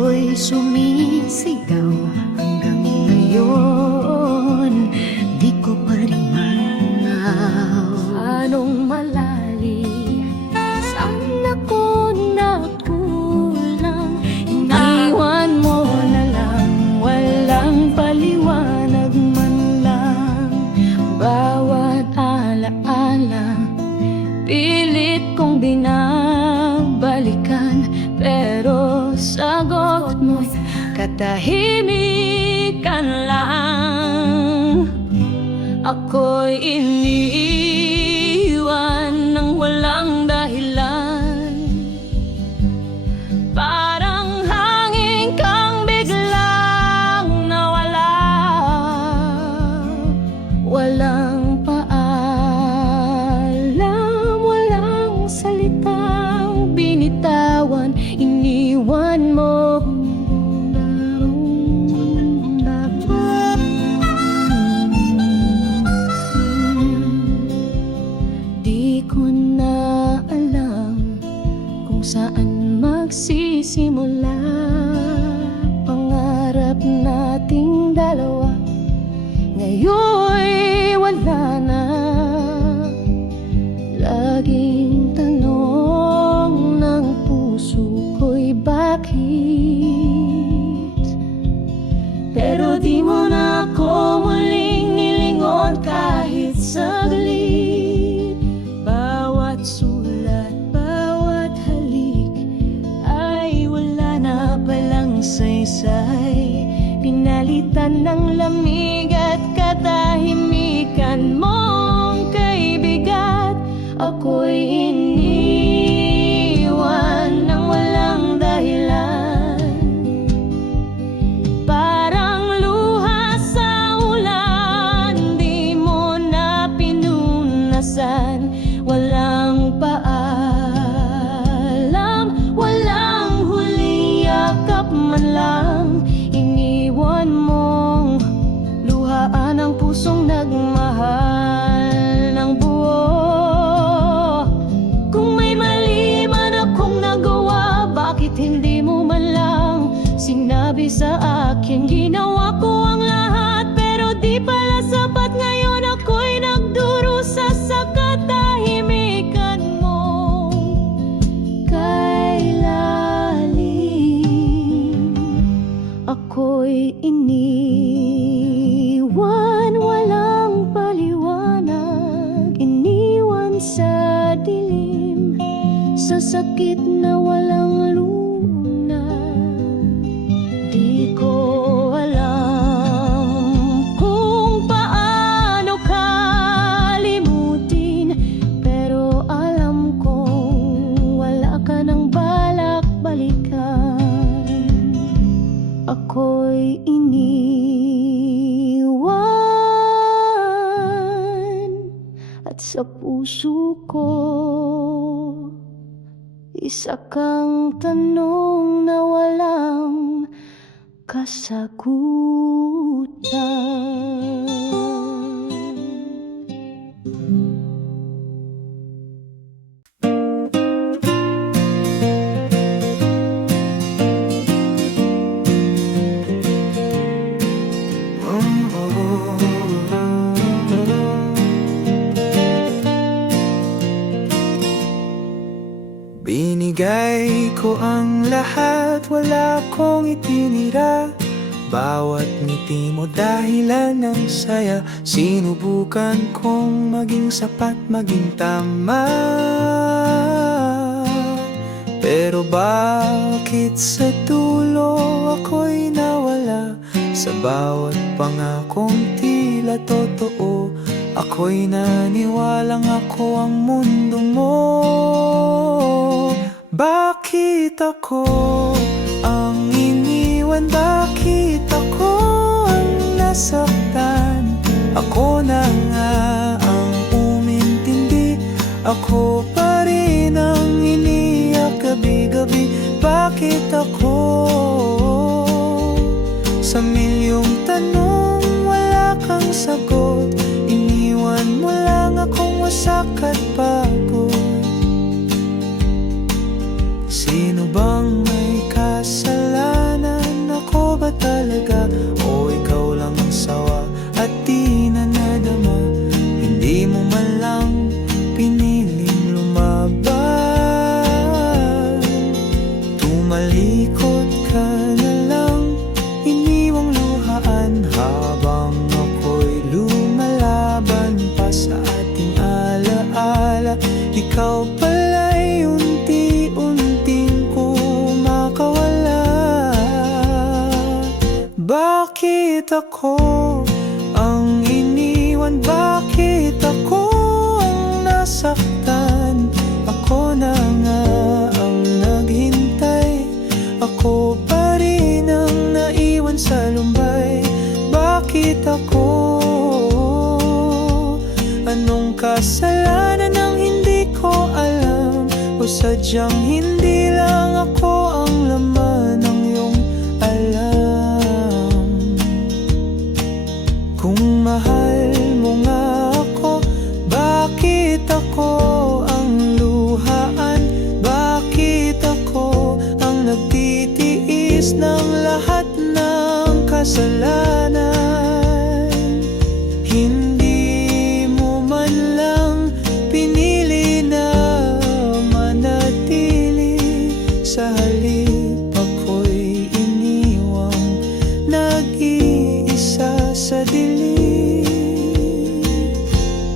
ako'y sumisigaw. Hanggang ngayon di ko pa rin manaw. Anong malali, saan ako nakulang? Iniwan mo na lang, walang paliwanag man lang. Bawat alaala, pilit kong binabalikan, pero sagot mo'y katahimikan lang. Ako'y iniiwan ng walang dahilan, parang hangin kang biglang nawala. Walang paalam, walang salitang binitawan, iniwan mo. Di ko na alam kung saan magsisimula. Pangarap nating dalawa ngayon'y wala na. Laging tanong ng puso ko'y bakit, pero di mo na ako muling nilingon kahit saglit. Bawat sulat, bawat halik ay wala na palang saysay. Pinalitan ng lamig at katahimikan mong kaibigat. Ako'y iniwan ng walang dahilan, parang luha sa ulan, di mo na pinunasan. Walang paalam, walang huling yakap man lang, iniwan mong luhaan ang pusong nagmahal ng buo. Kung may mali man akong nagawa, bakit hindi mo man lang sinabi sa akin? Ginawa ko ang lahat, pero di pala sapat. Ngayon ako'y nagdurusa sa katahimikan mo. Kailalim ako'y iniwan, walang paliwanag, iniwan sa dilim, sa sakit na walang luna. Di ko alam kung paano kalimutin, pero alam kong wala ka ng balak balikan. Ako'y iniwan, at sa puso ko isa kang tanong na walang kasagutan. Binigay ko ang lahat, wala kong itinira. Bawat ngiti mo dahilan ng saya. Sinubukan kong maging sapat, maging tama. Pero bakit sa dulo ako'y nawala? Sa bawat pangakong tila totoo, ako'y naniwalang ako ang mundo mo. Bakit ako ang iniwan? Bakit ako ang nasaktan? Ako na nga ang umintindi, ako pa rin ang iniyak gabi-gabi. Bakit ako sa milyong tanong wala kang sagot? Iniwan mo lang akong wasak at pagod. Sino bang may kasalanan? bakit ako ang iniwan? Bakit ako ang nasaktan? Ako na nga ang naghintay, ako pa rin ang naiwan sa lumbay. Bakit ako? Anong kasalanan ang hindi ko alam? O sadyang hindi lang ako ang laman ng iyong alam? Kung mahal mo nga ako, bakit ako ang luhaan? Bakit ako ang nagtitiis ng lahat ng kasalanan? Hindi mo man lang pinili na manatili, sa halip ako'y iniwang nag-iisa sa dilim.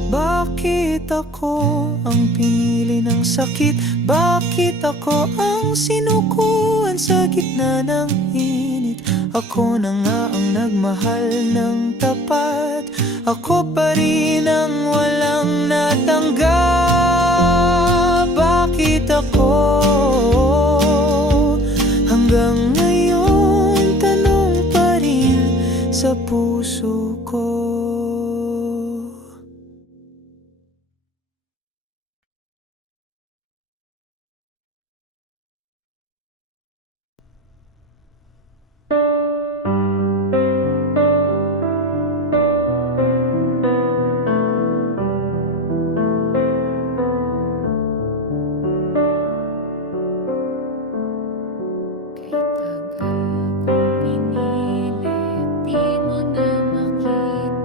Bakit ako ang pinili ng sakit? Bakit ako ang sinukuan sa gitna ng init? Ako na nga ang nagmahal ng tapat, ako pa rin ang walang natanggap. Bakit ako? Hanggang ngayon tanong pa rin sa puso ko. Kay tagal kong pinilit, di mo na makita.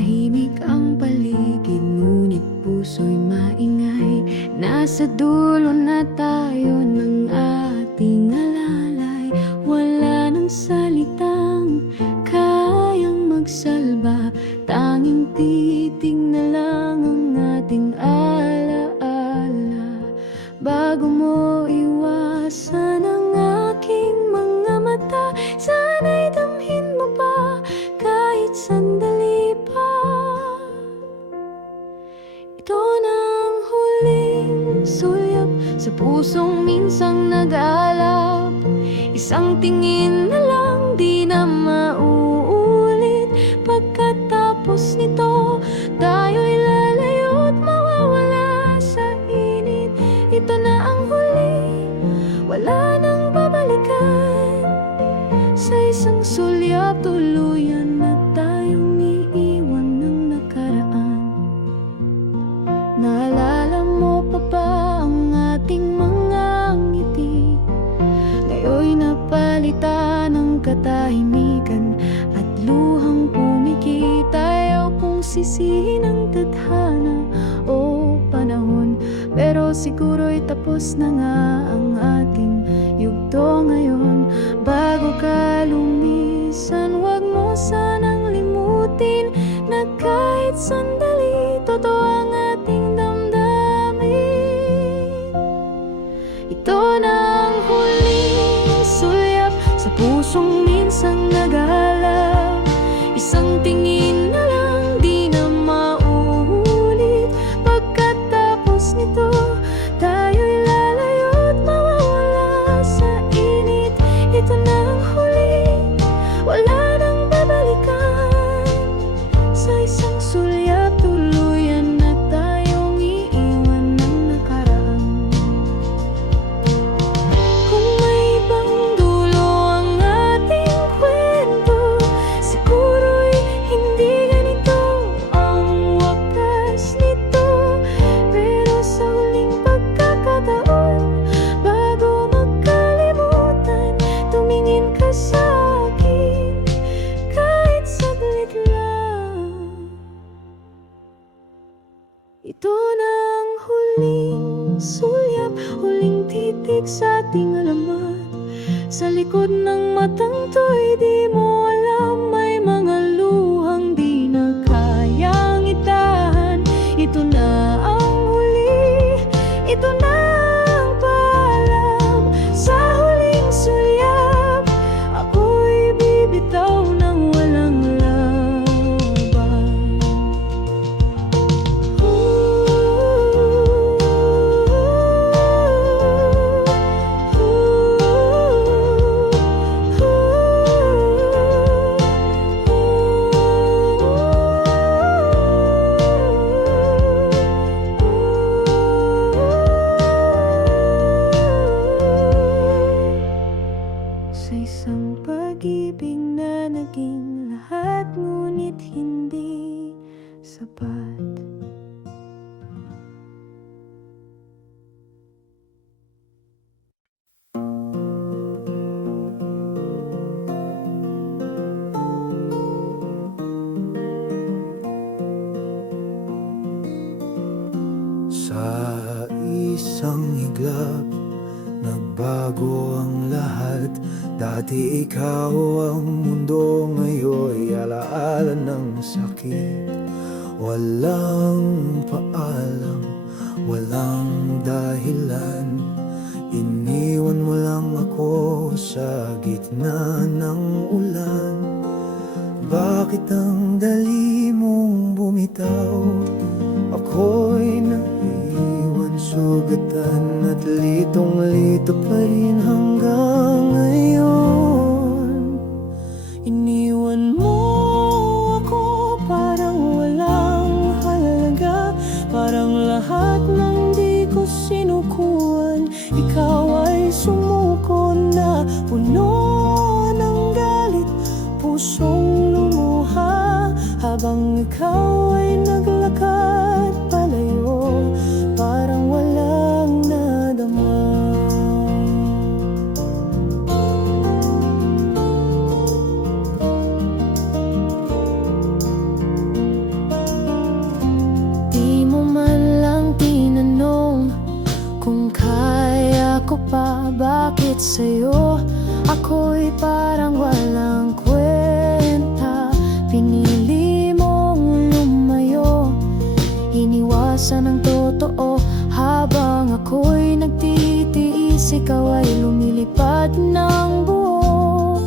Tahimik ang paligid, ngunit puso'y maingay. Nasa dulo na tayo ng ating alalay. Wala nang salitang kayang magsalba, tanging titig na lang ang ating alaala. Bago mo iwasan ang aking mga mata, sana'y damhin mo pa kahit sandali pa. Ito na ang huling sulyap sa pusong minsang nag-aalap. Isang tingin na lang, di na mauulit. Pagkatapos nito, tayo'y lalayo't mawawala sa init. Ito na ang huli, wala nang babalikan. Sa isang sulyap, tuluyan na tayong iiwan ng nakaraan. Naalala mo pa ba ang ating mga ngiti? Ngayon'y napalitan ng katahimikan at luhang pumikit. Ayaw kong sisihin ang tadhana o panahon, pero siguro'y tapos na nga ang ating yugto ngayon. Bago ka lumisan, wag mo sanang limutin na kahit sandali, totoo ang ating damdamin. Ito na ang huling sulyap sa pusong minsang nag-aalap. Isang tingin na lang, di na mauulit. Pagkatapos nito, tayo'y lalayo't mawawala sa init. Ito na ang huli, wala nang babalikan. Sa isang sulyap, tuluyan na tayong iiwan ng nakaraan. Kung may ibang dulo ang ating kwento, siguro'y hindi ganito ang wakas nito. Pero sa huling pagkakataon, bago magkalimutan, tumingin ka sa akin kahit saglit lang. Ito na ang huling sulyap, huling titig sa ating alamat. Sa likod ng matang to'y di mo alam, may mga luhang di na kayang itahan. Ito na ang huli, ito na ang paalam. Sa huling sulyap, ako'y bibitaw ng walang laban. Sa isang pag-ibig na naging lahat, ngunit hindi sapat. Sa isang iglap, nagbago ang lahat. Dati ikaw ang mundo, ngayon'y alaala ng sakit. Walang paalam, walang dahilan. Iniwan mo lang ako sa gitna ng ulan. Bakit ang dali mong bumitaw? Ako'y naiwan, sugatan at litong-lito pa rin hanggang ngayon. Iniwan mo ako, parang walang halaga. Parang lahat ng di ko sinukuan, ikaw ay sumuko na. Puno ng galit, pusong lumuha, habang ikaw ay naglakad palayo, parang walang nadama. sa'yo ako'y parang walang kwenta. Pinili mong lumayo, iniwasan ang totoo. Habang ako'y nagtitiis, ikaw ay lumilipad ng buo.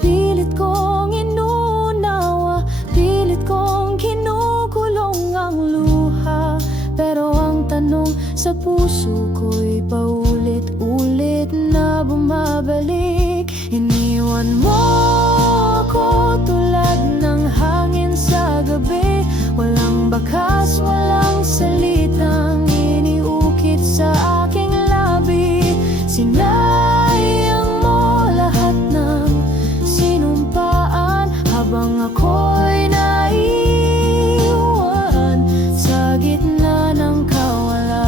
Pilit kong inunawa, pilit kong kinukulong ang luha. Pero ang tanong sa puso ko'y paulit-ulit na bumabalik. Iniwan mo ako tulad ng hangin sa gabi. Walang bakas, walang salitang iniukit sa aking labi. Sinayang mo lahat ng sinumpaan habang ako'y naiwan sa gitna ng kawalan.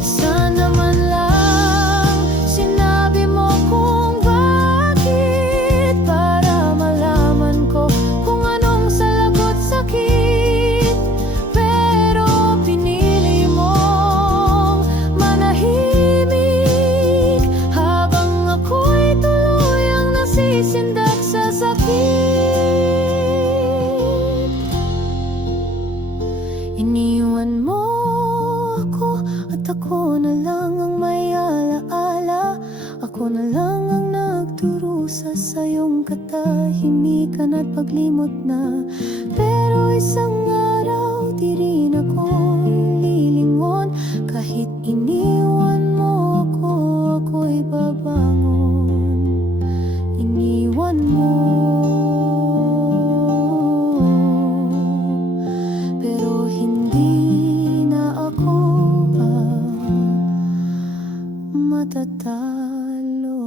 Sana man lang sinabi mo kung bakit, para malaman ko kung anong salagot sakit. Pero pinili mong manahimik habang ako'y tuluyang nasisindak sa sakit. Iniwan mo ako at ako na lang ang may alaala. Ako na lang ang nagdurusa sa iyong katahimikan at paglimot na. Pero isang araw di rin ako'y lilingon. Kahit iniwan mo ako, ako'y babangon. Iniwan mo, pero hindi na ako matatalo.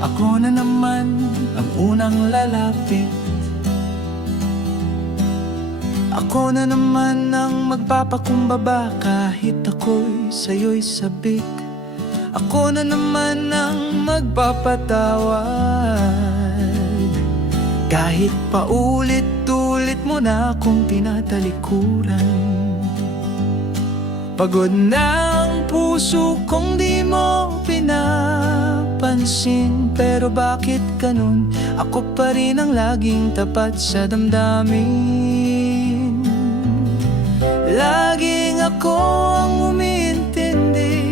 Ako na naman ang unang lalapit. Ako na naman ang magpapakumbaba kahit ako'y sa'yo'y sabik. Ako na naman ang magpapatawad kahit paulit-ulit mo na akong tinatalikuran. Pagod na ang puso kong di mo pinapansin. Pero bakit ganun? Ako pa rin ang laging tapat sa damdamin. Laging ako ang umiintindi,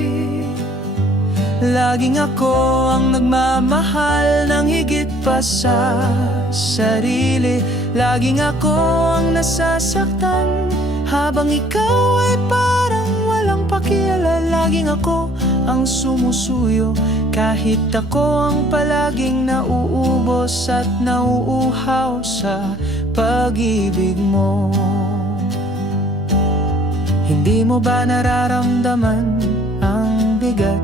laging ako ang nagmamahal ng higit pa sa sarili. Laging ako ang nasasaktan habang ikaw ay parang walang pakialam. Laging ako ang sumusuyo kahit ako ang palaging nauubos at nauuhaw sa pag-ibig mo. Hindi mo ba nararamdaman ang bigat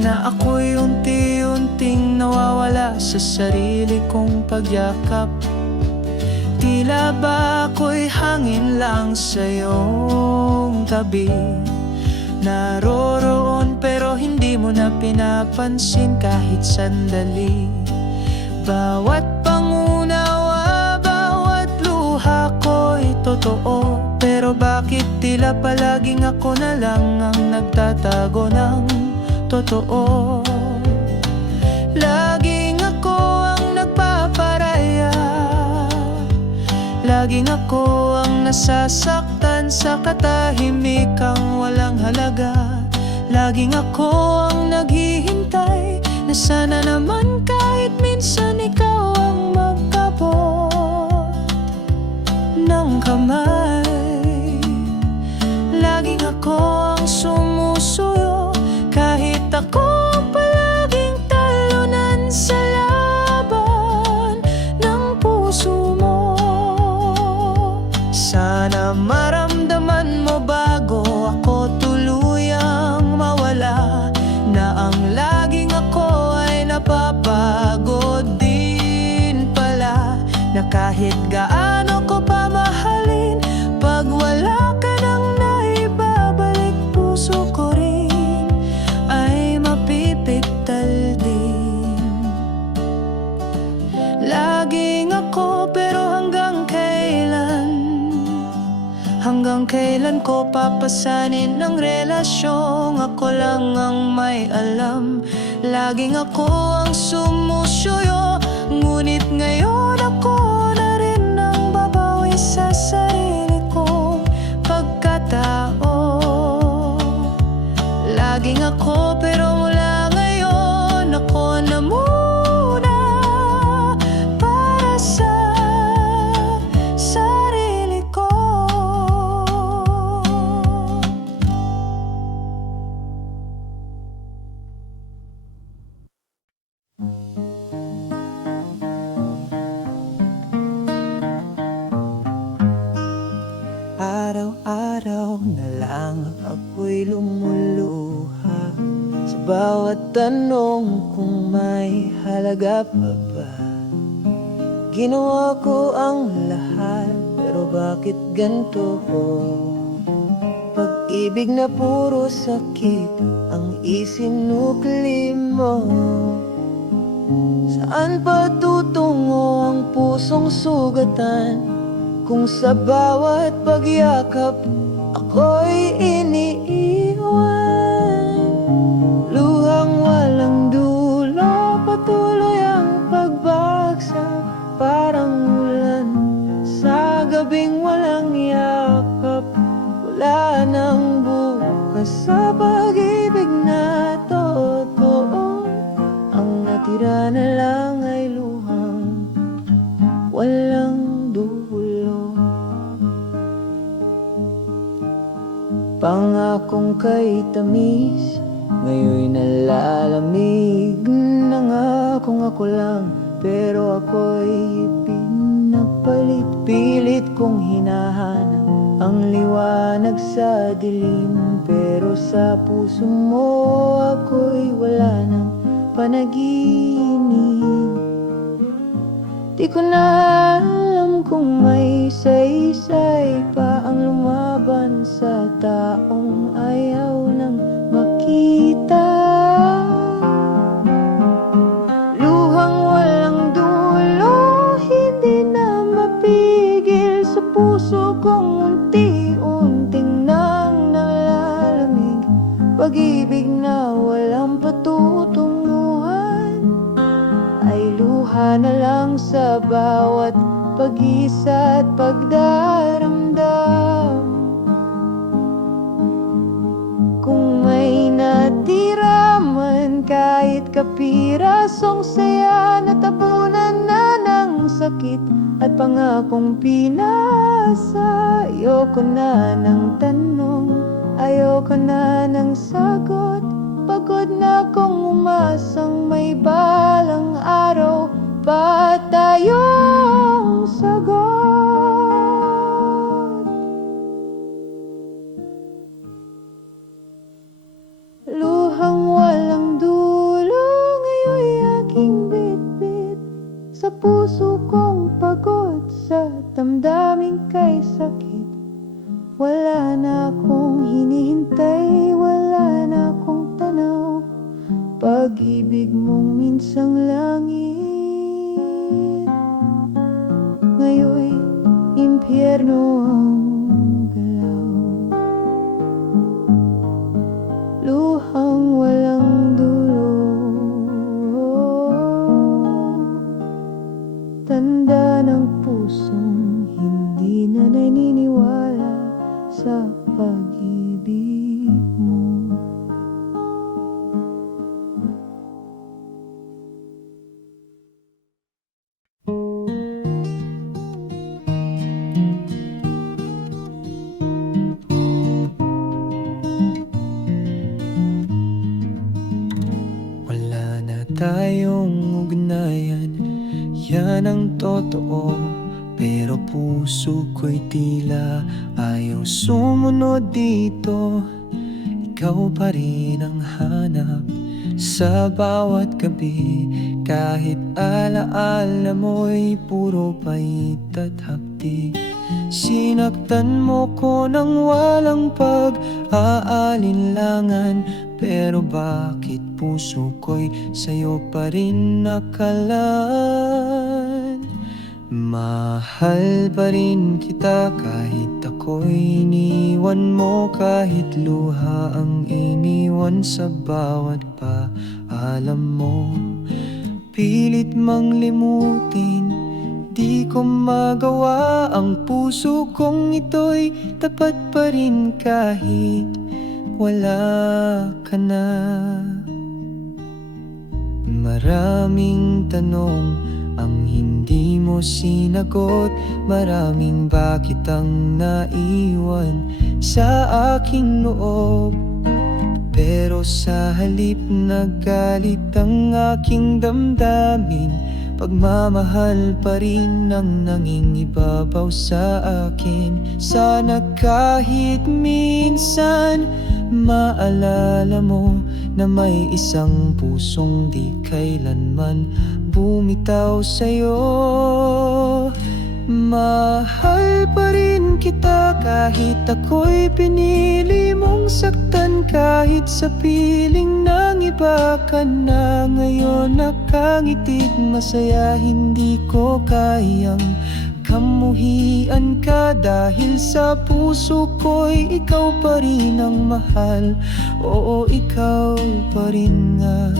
na ako'y unti-unting nawawala sa sarili kong pagyakap? Tila ba ako'y hangin lang sa iyong tabi, naroroon pero hindi mo na pinapansin kahit sandali. Bawat pangunawa, bawat luha ko'y totoo. Pero bakit tila palaging ako na lang ang nagtatago ng totoo? Laging ako ang nagpaparaya, laging ako ang nasasaktan sa katahimikang walang halaga. Laging ako ang naghihintay na sana naman kahit minsan ikaw ang magkabot ng kamay. Laging ako ang sumusuyo kahit ako ang palaging talunan sa laban ng puso mo. Sana maramdaman mo bago ako tuluyang mawala na ang laging ako ay napapagod din pala. Na kahit gaano ko pa mahalin, pag wala ka nang naibabalik, puso ko rin ay Hanggang kailan ko papasanin ang relasyong ako lang ang may alam. Laging ako ang sumusuyo, ngunit ngayon ako na rin ang babawi sa sarili kong pagkatao. Laging ako pero mula ngayon ako na muna para sa sarili ko. Araw-araw na lang ako'y lumuluha sa bawat tanong kung may halaga pa ba. Ginawa ko ang lahat, pero bakit ganito? Pag-ibig na puro sakit ang isinukli mo. Saan pa tutungo ang pusong sugatan kung sa bawat pagyakap ako'y iniiwan? Luhang walang dulo, patuloy ang pagbagsak, parang ulan sa gabing walang yakap. Wala nang bukas sa pag-ibig na totoo. Ang natira na lang ay luhang walang dulo. Pangakong kay tamis, ngayon'y nalalamig na nga kung ako lang, pero ako'y pinapalit. Pilit kong hinahanap ang liwanag sa dilim, pero sa puso mo ako'y wala ng panaginip. Di ko na alam kung may saysay pa ang lumaban sa taong ayaw nang makita. Luhang walang dulo, hindi na mapigil sa puso kong unti-unting nang nalalamig. Pag-ibig na walang patutunguhan ay luha na lang sa bawat pag-isa at pagdaramdam. Kung may natira man kahit kapirasong saya, natabunan na ng sakit at pangakong pinasa. Ayoko na ng tanong, ayoko na ng sagot. Pagod na kong umasang may balang araw pa tayong sagot. Luhang walang dulo, ngayon'y aking bitbit sa puso kong pagod, sa damdaming kay sakit. Wala na akong hinihintay, wala na akong tanaw. Pag-ibig mong minsang langit, ngayon'y impyerno ang galaw. Luhang walang dulo, tanda ng pusong hindi na naniniwala sa pag-ibig mo. Wala na tayong ugnayan, yan ang totoo. Pero puso ko'y tila ayaw sumunod dito. Ikaw pa rin ang hanap sa bawat gabi, kahit alaala mo'y puro pait at hapdi. Sinaktan mo ko ng walang pag-aalinlangan, pero bakit puso ko'y sa'yo pa rin nakalan? Mahal pa rin kita kahit ako ako'y iniwan mo, kahit luha ang iniwan sa bawat paalam mo. Pilit mang limutin, di ko magawa. Ang puso kong ito'y tapat pa rin kahit wala ka na. Maraming tanong ang hindi mo sinagot, maraming bakit ang naiwan sa aking loob. Pero sa halip nagalit ang aking damdamin, pagmamahal pa rin ang nangingibabaw sa akin. Sana kahit minsan maalala mo na may isang pusong di kailanman bumitaw sa'yo. Mahal pa rin kita kahit ako'y pinili mong saktan, kahit sa piling ng iba ka na ngayon nakangitig masaya. Hindi ko kayang kamuhian ka dahil sa puso ko'y ikaw pa rin ang mahal. Oo, ikaw pa rin nga.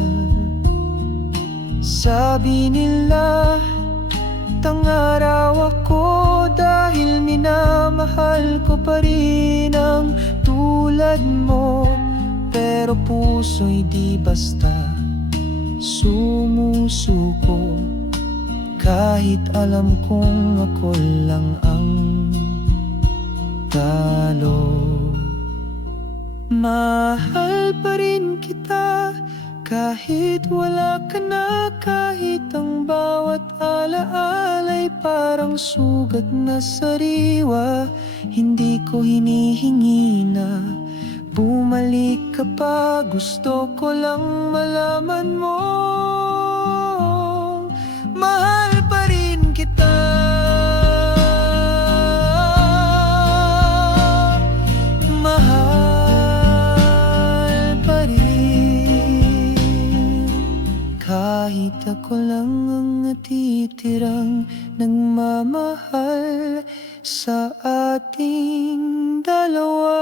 Sabi nila tanga raw ako dahil minamahal ko pa rin ang tulad mo. Pero puso'y di basta sumusuko, kahit alam kong ako lang ang talo. Mahal pa rin kita kahit wala ka na, kahit ang bawat alaala'y parang sugat na sariwa. Hindi ko hinihingi na bumalik ka pa, gusto ko lang malaman mo mahal pa rin kita. Mahal pa rin kahit ako lang ang natitirang nagmamahal sa ating dalawa.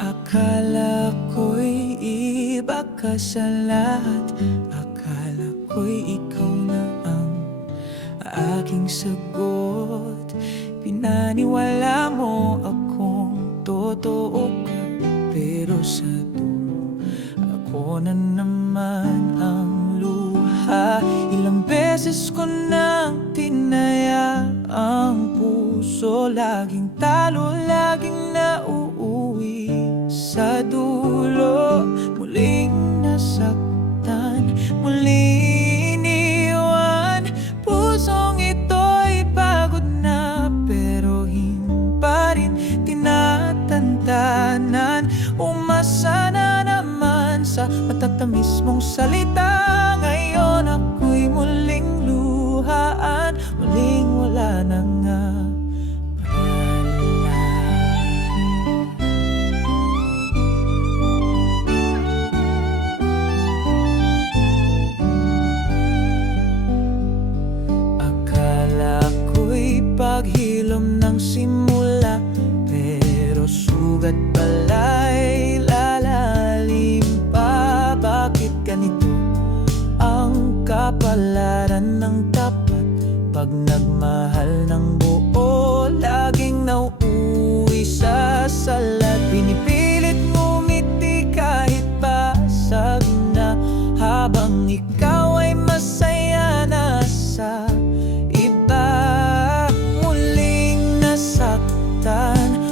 Akala ko'y iba ka sa lahat, akala ko'y ikaw na ang aking sagot. Pinaniwala mo akong totoo ka, pero sa dulo ako na naman ang luha. Ilang beses ko nang tinaya ang puso, laging talo, laging nauuwi sa dulo. Muling nasaktan, muling iniwan. Pusong ito'y pagod na, pero hindi pa rin tinatantanan. Umasa na naman sa matatamis mong salita. Ngayon ako'y muling luhaan, muling wala na nga. Paghilom ng simula, pero sugat pala'y lalalim pa. Bakit ganito ang kapalaran ng tapat? Pag nagmahal ng buo, laging nauuwi sa salat. Pinipilit ngumiti kahit basag na, habang ikaw ay masaya na sa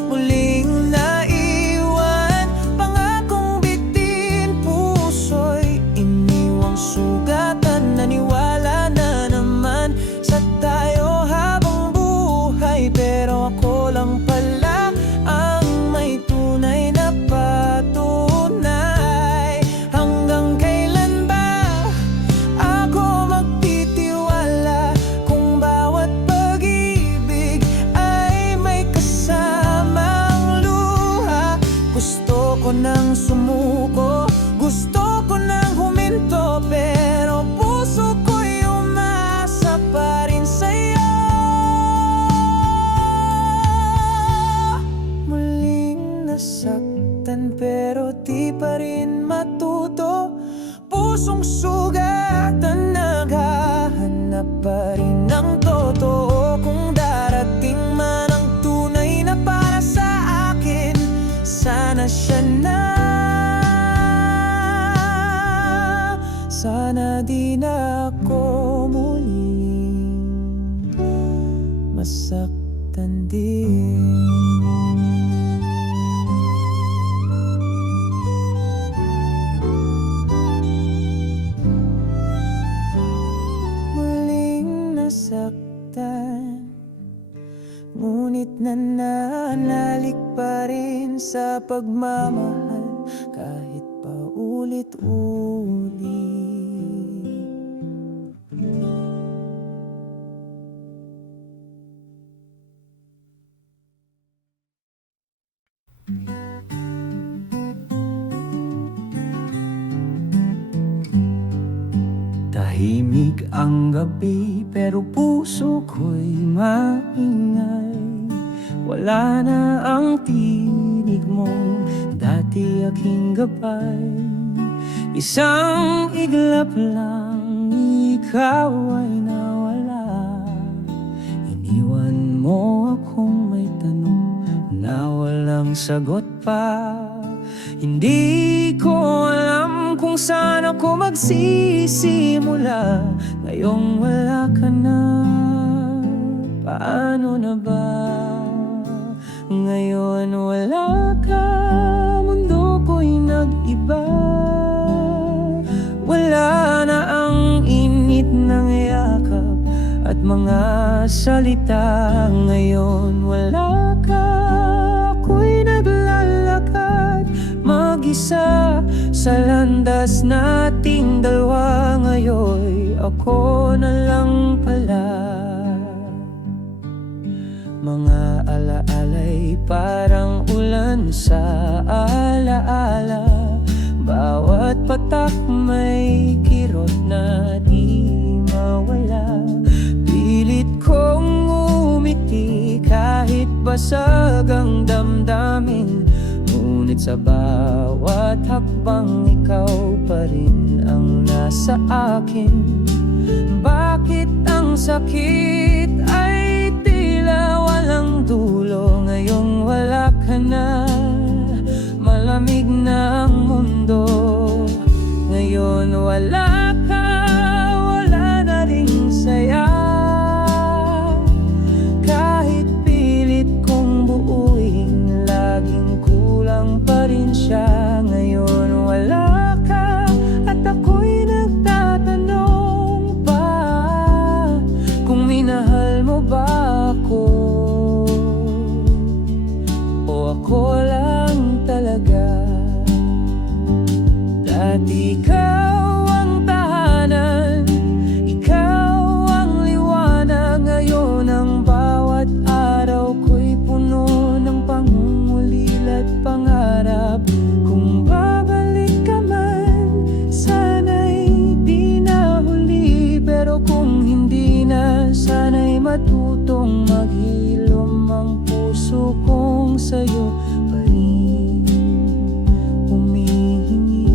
muling naiwan. Pangakong bitin, puso'y iniwang sugatan. Naniwala na naman sa tayo habang buhay, pero ako lang pala ang may tunay na patunay. Hanggang kailan ba pusong sugatan, naghahanap pa rin ng totoo. Kung darating man ang tunay na para sa akin, sana siya na. Sana di na ako muling masaktan din. Muling nasaktan, ngunit nananalig pa rin sa pagmamahal kahit paulit-ulit. Tahimik ang gabi pero puso ko'y maingay. Wala na ang tinig mong dati aking gabay. Isang iglap lang, ikaw ay nawala. Iniwan mo akong may tanong na walang sagot pa. Hindi ko alam kung saan ako magsisimula. Ngayong wala ka na, paano na ba? Ngayon wala ka, mundo ko'y nag-iba. Wala na ang init ng yakap at mga salita. Ngayon wala ka, ako'y naglalakad mag-isa sa landas nating dalawa. Ngayon ako na lang pala. Mga alaala'y parang ulan sa alaala. Bawat patak may kirot na di mawala. Pilit kong umiti kahit basag ang damdamin. Ngunit sa bawat hakbang ikaw pa rin ang nasa akin. Bakit ang sakit ay tila walang dulo? Ngayong wala ka na, malamig na ang mundo. Ngayon wala ka, wala na ring saya. Kahit pilit kong buuin, laging kulang pa rin siya. Ngayon wala ka, at ako'y nagtatanong pa kung minahal mo ba ako o ako lang talaga. Dati ikaw ang tahanan, ikaw ang liwanag. Ngayon ang bawat araw ko'y puno ng pangungulila at pangarap. Kung babalik ka man, sana'y di na huli. Pero kung hindi na, sana'y matutong maghilom ang puso kong sa'yo pa rin humihingi.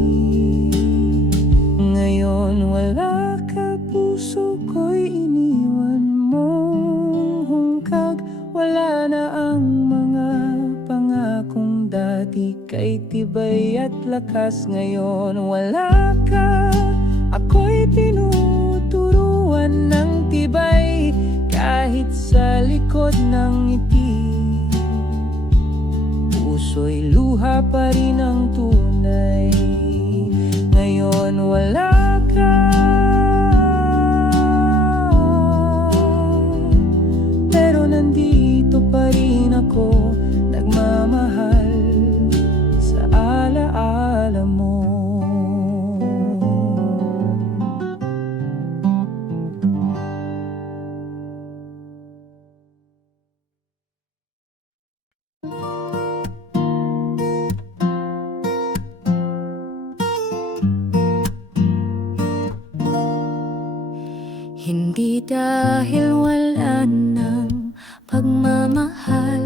Ngayon wala ka, puso ko'y iniwan mong hungkag. Wala na ang mga pangakong dati kay tibay at lakas. Ngayon wala ka, ako'y tinuturuan ng tibay kahit sa likod ng ngiti. Puso'y luha pa rin ang tunay. Ngayon wala ka, pero nandito pa rin ako, nagmamahal sa alaala mo. Hindi dahil wala ng pagmamahal,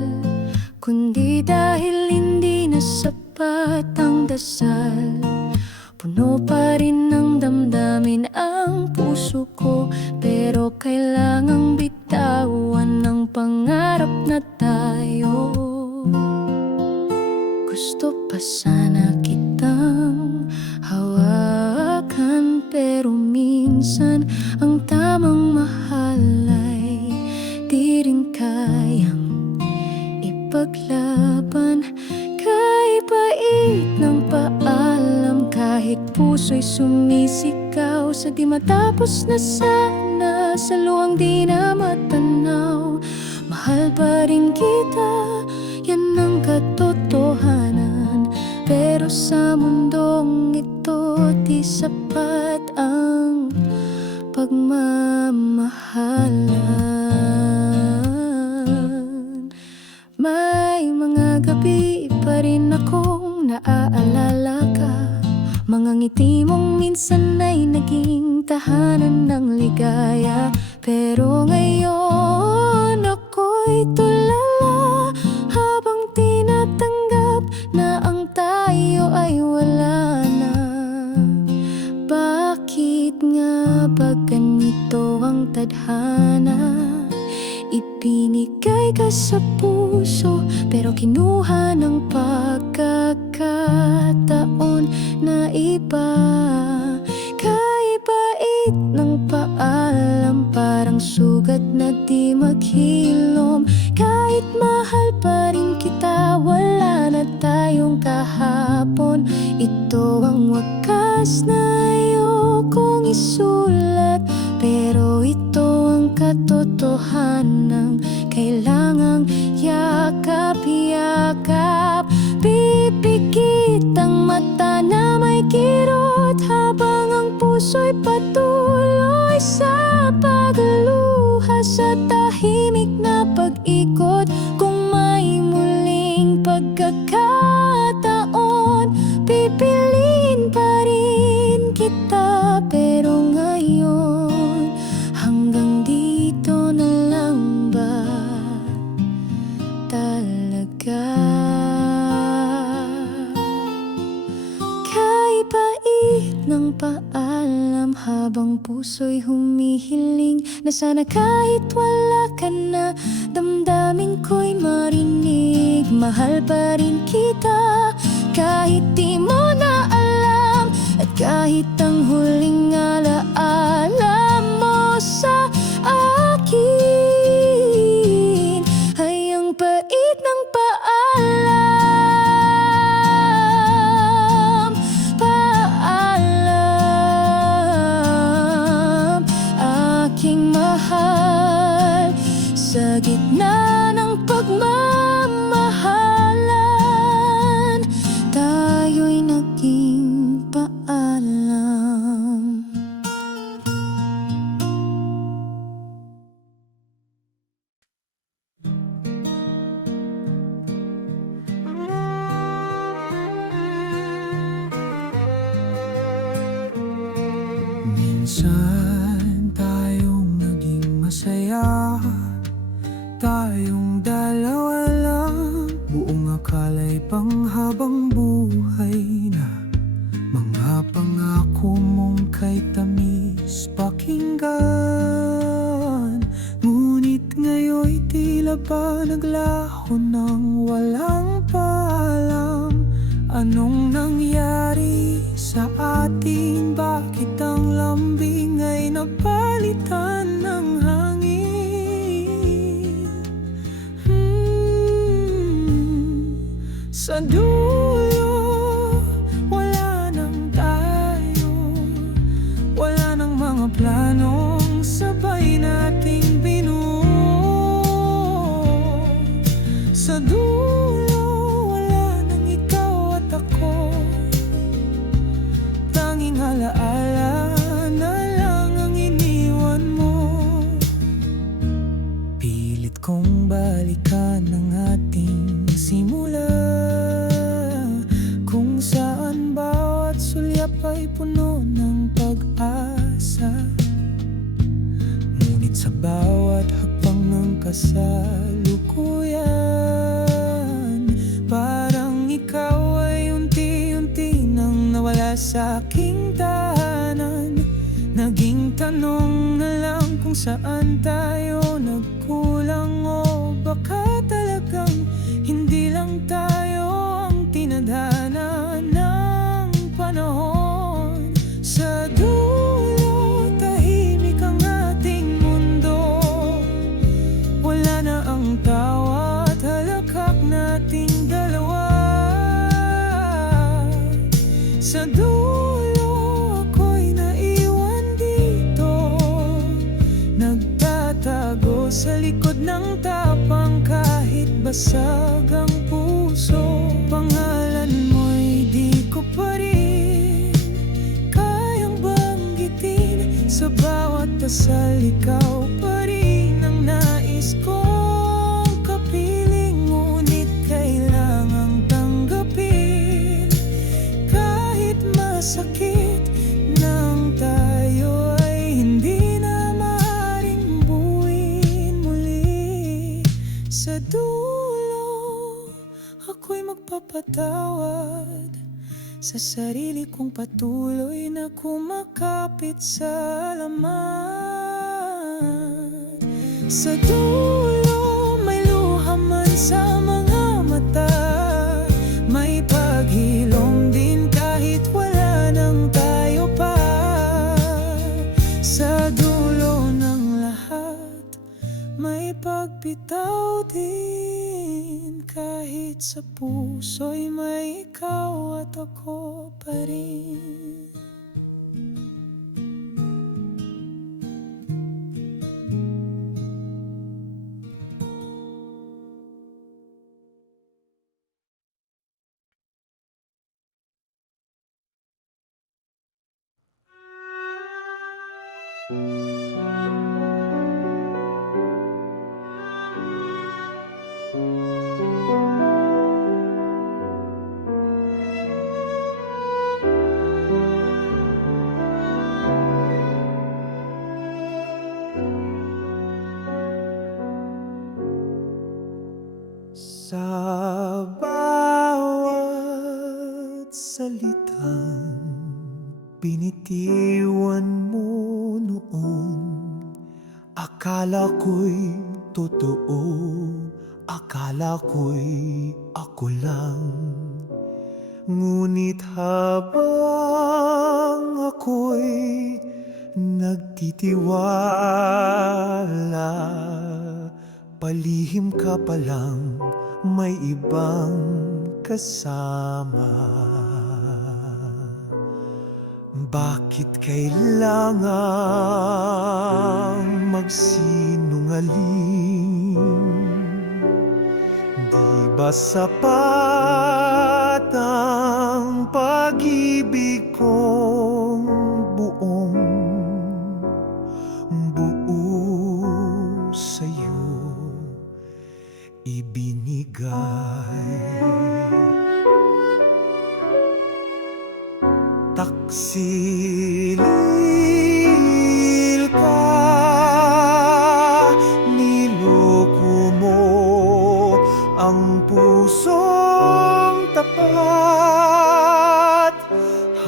kundi dahil hindi na sapat ang dasal. Puno pa rin ng damdamin minsan ang tamang mahal ay di rin kayang ipaglaban. Kahit pait ng paalam, kahit puso'y sumisigaw sa di matapos na sana, sa luhang di na matanaw. Mahal pa rin kita, yan ang katotohanan. Pero sa mundong ito, di sapat ang pagmamahalan. May mga gabi pa rin akong naaalala ka, mga ngiti mong minsan ay naging tahanan ng ligaya. Pero ngayon ako'y tulala, habang tinatanggap na ang tayo ay wala na. Bakit nga ba ganito ang tadhana? Ipinigay ka sa puso, pero kinuha ng pagkakataon na iba. Kahit ng paalam, parang sugat na di maghilom. Kahit mahal pa rin kita, wala na tayong kahapon. Ito ang wakas na ayokong isulat, pero ito ang katotohanan, kailangang yakap-yakap. Pipikit ang mata na may kirot, habang ang puso'y patuloy sa pagluha. Sa tahimik na pag-ikot, kung may muling pagkakataon, pipiliin pa rin kita. Pero ngayon, hanggang dito na lang ba talaga? Kahit pait ng paalam, habang puso'y humihiling na sana kahit wala ka na, damdamin ko'y marinig. Mahal pa rin kita, kahit di mo na alam, at kahit ang huling alaala mo sa akin ay ang pait ng paalam. Paalam, aking mahal, sa gitna ng pagmamahalan, tayo'y naging paalam. Minsan tayong naging masaya, tayong dalawa lang, buong akala'y panghabang buhay na. Mga pangako mong kay tamis pakinggan, ngunit ngayon'y tila ba naglaho ng walang paalam. Anong nangyari sa atin? Bakit ang lambing ay napalitan ng hangin? Sa dulo, wala nang tayo, wala nang mga planong sabay nating binuo. Sa dulo, wala nang ikaw at ako, tanging alaala na lang ang iniwan mo. Pilit kong balikan ang ating simula, kung saan bawat sulyap ay puno ng pag-asa. Ngunit sa bawat hakbang ng kasalukuyan, parang ikaw ay unti-unti nang nawala sa aking tahanan. Naging tanong na lang kung saan tayo nagkulang, o baka talagang hindi lang tayo ang tinadhana ng panahon. Sa dulo, basag ang puso, pangalan mo'y di ko pa rin kayang banggitin. Sa bawat dasal, ikaw pa rin ang nais kong kapiling. Ngunit kailangang tanggapin kahit masakit nang tayo ay hindi na maaaring buuin muli. Sa dulo, ako'y magpapatawad sa sarili kong patuloy na kumakapit sa laman. Sa dulo, may luha man sa mga mata, may paghilom din kahit wala nang tayo pa. Sa dulo ng lahat, may pagbitaw din kahit sa puso'y may ikaw at ako pa rin. Sa bawat salitang binitiwan mo noon, akala ko'y totoo, akala ko'y ako lang. Ngunit habang ako'y nagtitiwala, palihim ka palang may ibang kasama. Bakit kailangang magsinungaling? Di ba sapat ang pag-ibig kong buong buo sa'yo ibinigay? Taksilil ka, niloko mo ang pusong tapat,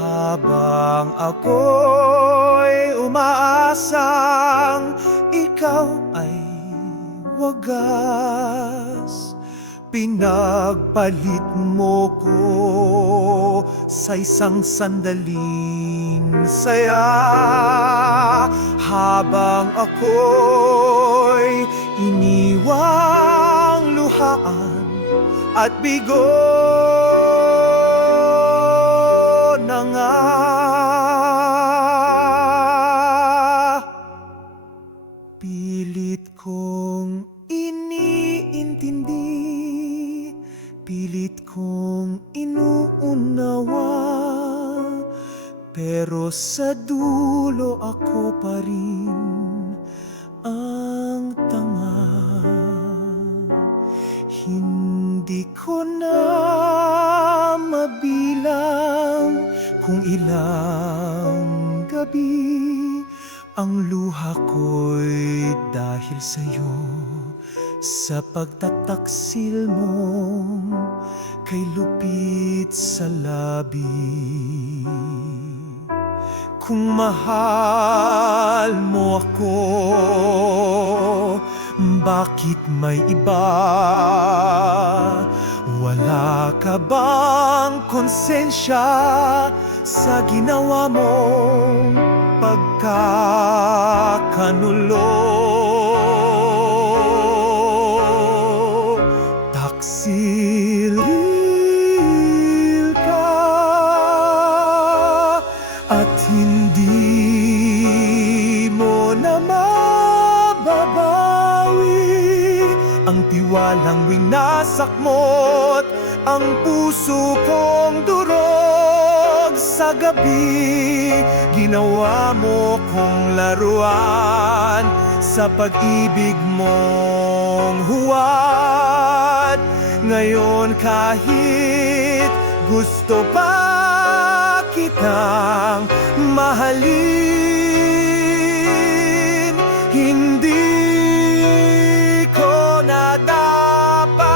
habang ako'y umaasang ikaw ay wagas. Pinagpalit mo ko sa isang sandaling saya, habang ako'y iniwang luhaan at bigo na nga. Pilit kong iniintindi, pilit kong inuunawa, pero sa dulo ako pa rin ang tanga. Hindi ko na mabilang kung ilang gabi ang luha ko'y dahil sa'yo, sa pagtataksil mo kay lupit sa labi. Kung mahal mo ako, bakit may iba? Wala ka bang konsensya sa ginawa mong pagkakanulo? Taksilil ka at hindi mo na mababawi ang tiwala walang winasak mo't ang puso kong durog sa gabi. Ginawa mo kong laruan sa pag-ibig mong huwad. Ngayon kahit gusto pa kitang mahalin, hindi ko na dapat.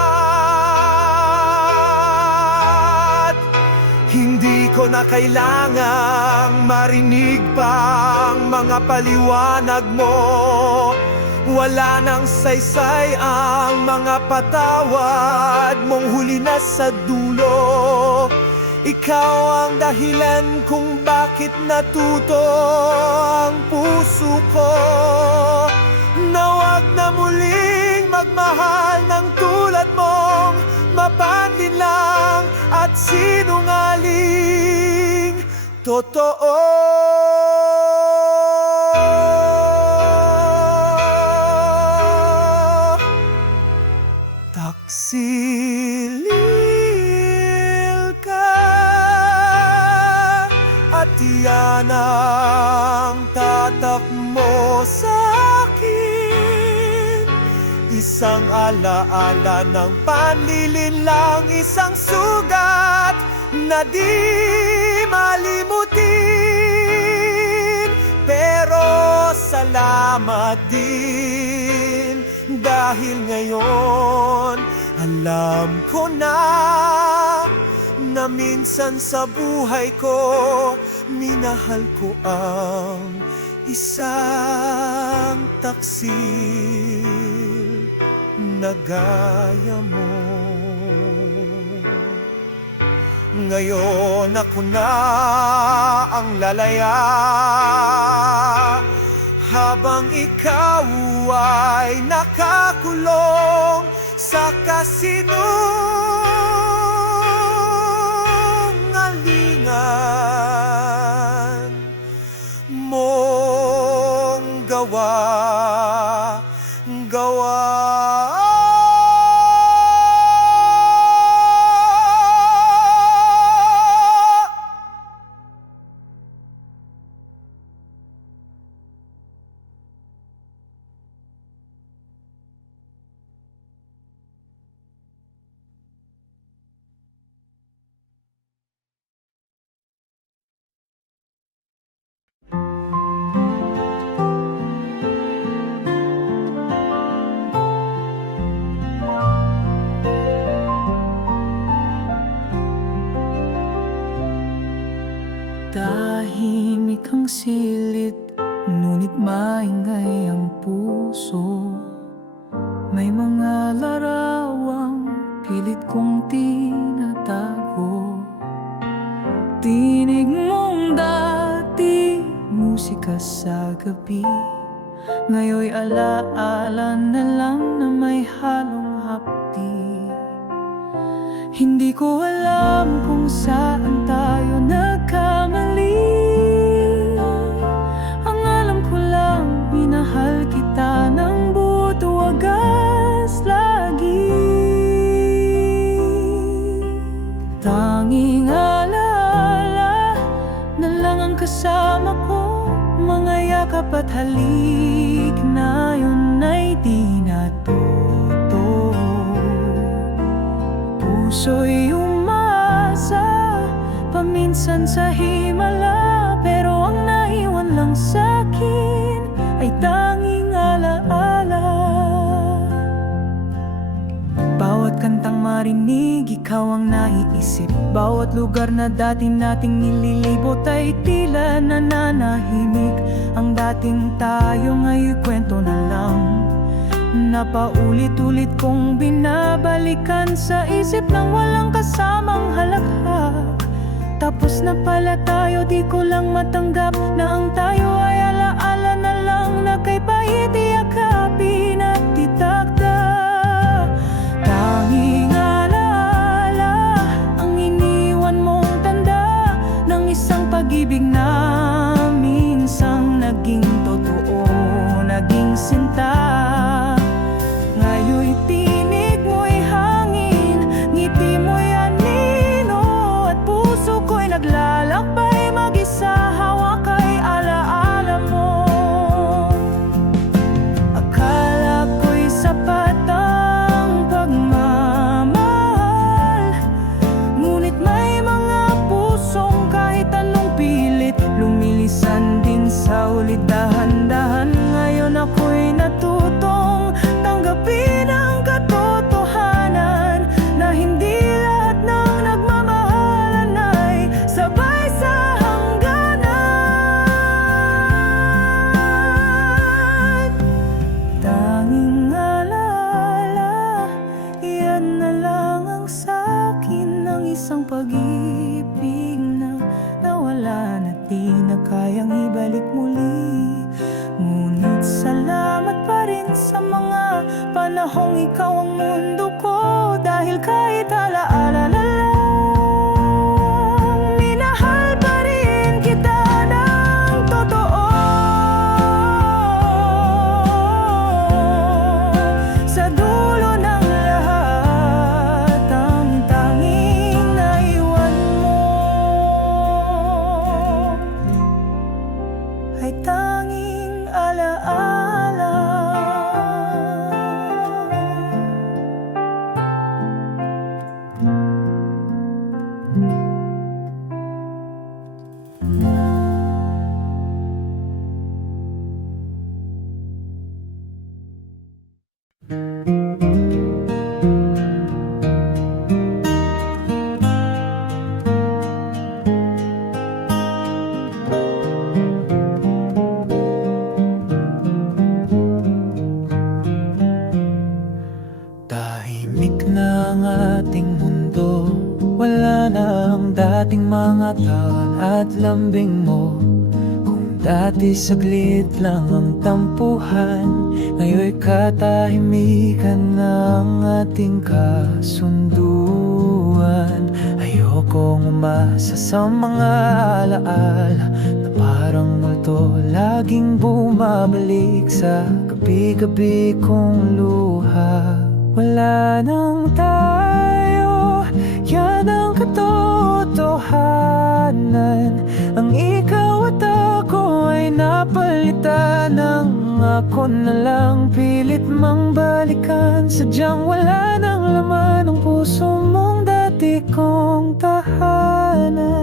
Hindi ko na kailangang marinig pa ang mga paliwanag mo. Wala nang saysay ang mga patawad mong huli na sa dulo. Ikaw ang dahilan kung bakit natuto ang puso ko na wag na muling magmahal ng tulad mong mapanlin lang at sinungaling. Totoo. Taksilil ka at iyan ang tatak mo sa'kin. Isang alaala ng panlilin lang, isang sugat na di malimutin. Pero salamat din dahil ngayon alam ko na minsan sa buhay ko minahal ko ang isang taksil na gaya mo. Ngayon ako na ang lalaya habang ikaw ay nakakulong sa kasinungalingan mong gawa. Tahimik ang silid, ngunit maingay ang puso. May mga larawang pilit kong tinatago. Tinig mong dati, musika sa gabi. Ngayon'y alaala na lang na may halong hapdi. Hindi ko alam kung saan tayo nagkamali. Ang alam ko lang, minahal kita ng buot wagas lagi. Tanging alaala na lang ang kasama ko, mga yakap at halik na yun ay di natuto. Puso'y umaasa, paminsan sa himala, pero ang naiwan lang sa'kin ay tanging alaala. Bawat kantang marinig, ikaw ang naiisip. Bawat lugar na dati nating nililibot ay tila nananahimik. Ang dating tayo ngayon'y kwento na lang, na paulit-ulit kong binabalikan sa isip nang walang kasamang halakhak. Tapos na pala tayo, di ko lang matanggap na ang tayo ay alaala na lang, na kay paiti yakapin at titakda. Tanging alaala ang iniwan mong tanda ng isang pag-ibig na minsang naging totoo, naging sinta. Ngayon'y tinig Subalit dahan-dahan ngayon ako'y natutong tanggapin ang katotohanan na hindi lahat ng nagmamahalan ay sabay sa hangganan. Tanging alaala, iyan na lang ang sakin ng isang pag-ibig na nawala na di na kayang ibalik muli. Ngunit salamat pa rin sa mga panahong ikaw ang mundo ko, dahil kahit alaala na lang, minahal pa rin kita ng totoo. Sa dulo ng lahat, ang tanging naiwan mo ay tanging alaala. Tahimik na ang ating mundo, wala na ang dating mga tawan at lambing mo. Kung dati saglit lang ang tampuhan, ngayon'y katahimikan na ang ating kasunduan. Ayokong umasa sa mga alaala na parang multo laging bumabalik sa gabi-gabi kong luha. Wala nang tayo, yan ang katotohanan. Ang ikaw at ako ay napalitan ng ako na lang pilit mang balikan. Sadyang wala nang laman ang puso mong dati kong tahanan.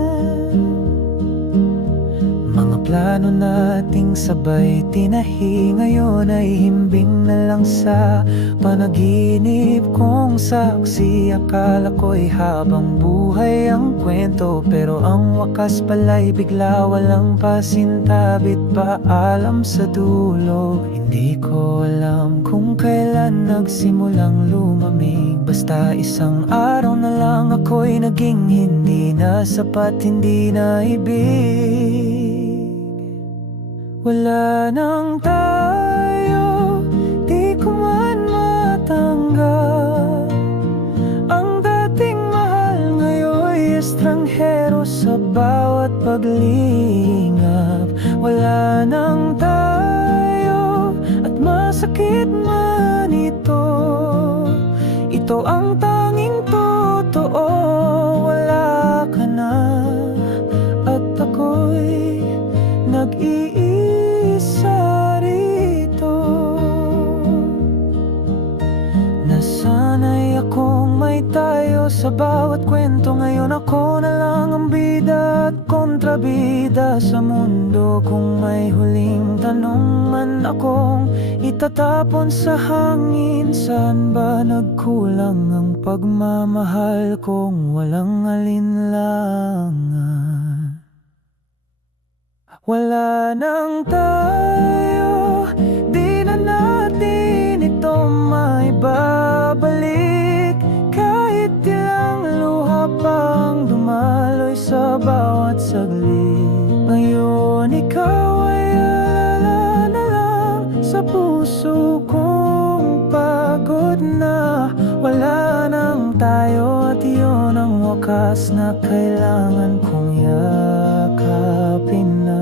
Mga plano nating sabay tinahi, ngayon ay himbing na lang sa panaginip kong saksi. Akala ko'y habang buhay ang kwento, pero ang wakas pala'y bigla walang pasintabit pa alam sa dulo. Hindi ko alam kung kailan nagsimulang lumamig, basta isang araw na lang ako'y naging hindi na sapat, hindi na ibig. Wala nang tayo, di ko man matanggap. Ang dating mahal ngayon'y estranghero sa bawat paglingap. Wala nang tayo, at masakit man ito, ito ang tanging totoo. Wala ka na, at ako'y nag-iisa rito. Nasanay akong may tayo sa bawat kwento, ngayon ako na lang ang bida at kontrabida sa mundo. Kung may huling tanong man akong itatapon sa hangin, saan ba nagkulang ang pagmamahal kong walang alinlangan? Wala nang tayo, di na natin ito maibabalik. Kahit ilang luha pang dumaloy sa bawat saglit, ngayon ikaw ay alala na lang sa puso kong pagod na. Wala nang tayo, at iyon ang wakas na kailangan kong yakapin na.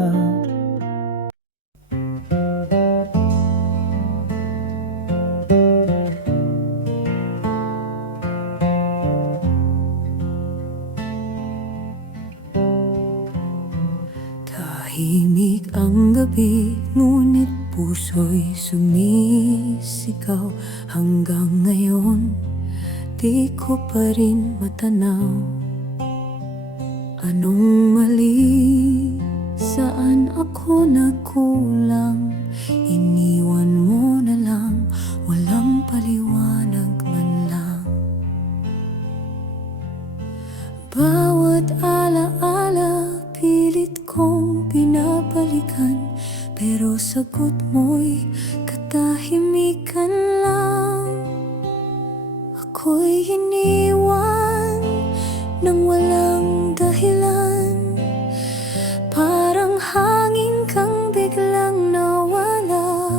Tahimik ang gabi, ngunit puso'y sumisigaw. Hanggang ngayon, di ko pa rin matanaw. Anong mali saan ako nagkulang? Iniwan mo na lang, walang paliwanag man lang. Bawat alaala, pilit kong pinabalikan, pero sagot mo'y katahimikan lang. Ako'y iniwan nang walang dahilan, parang hangin kang biglang nawala.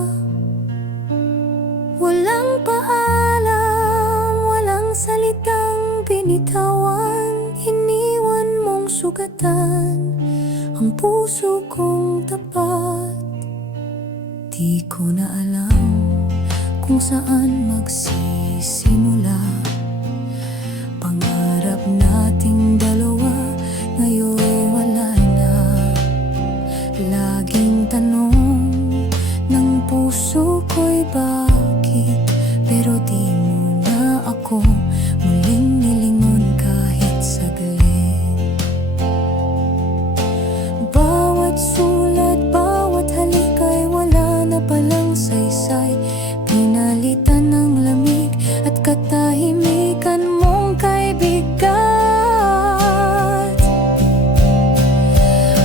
Walang paalam, walang salitang binitawan, iniwan mong sugatan ang puso kong tapat. Di ko na alam kung saan magsisimula. Pangarap nating dalawa ngayon wala na. Laging tanong ng puso ko'y bakit, pero di mo na ako muling nilingon kahit saglit. Bawat sulat, bawat halik ay wala na palang saysay, pinalitan ng lamig at katahimikan mong kaibigan.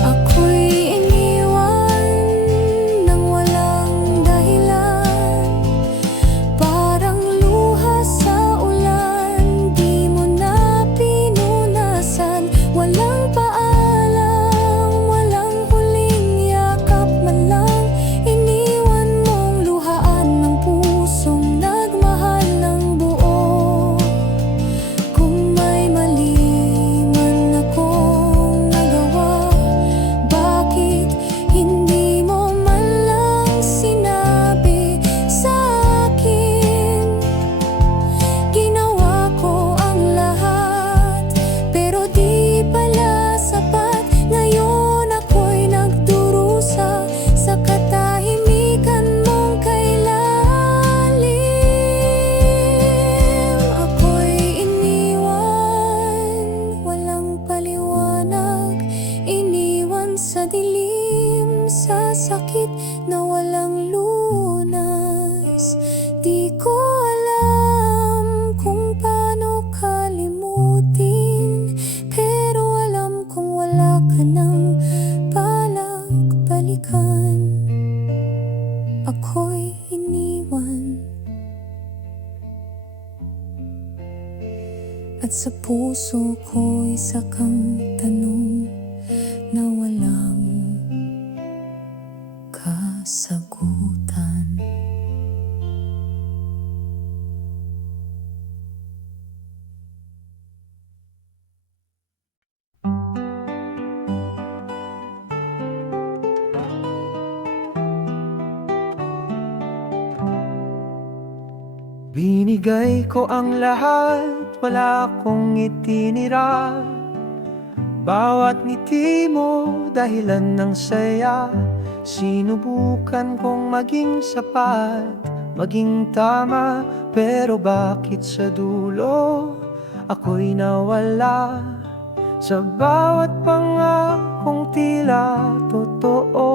Ako'y iniwan nang walang dahilan, parang luha sa ulan, di mo na pinunasan. Walang paalam, walang huling yakap man lang, iniwan mong luhaan ng pusong nagmahal ng buo. Kung may mali man akong nagawa, bakit hindi mo man lang sinabi sa akin? Ginawa ko ang lahat, pero di pala sapat. Ngayon ako'y nagdurusa sa katahimikan mong kailalim. Ako'y iniwan, walang paliwanag, iniwan sa dilim, sa sakit na walang lunas. Di ko alam kung paano kalimutin, pero alam kong wala ka nang balak balikan. Ako'y iniwan, at sa puso ko'y sakang tanong na walang kasagutan. Binigay ko ang lahat, wala akong itinira. Bawat ngiti mo dahilan ng saya. Sinubukan kong maging sapat, maging tama, pero bakit sa dulo ako'y nawala? Sa bawat pangakong tila totoo,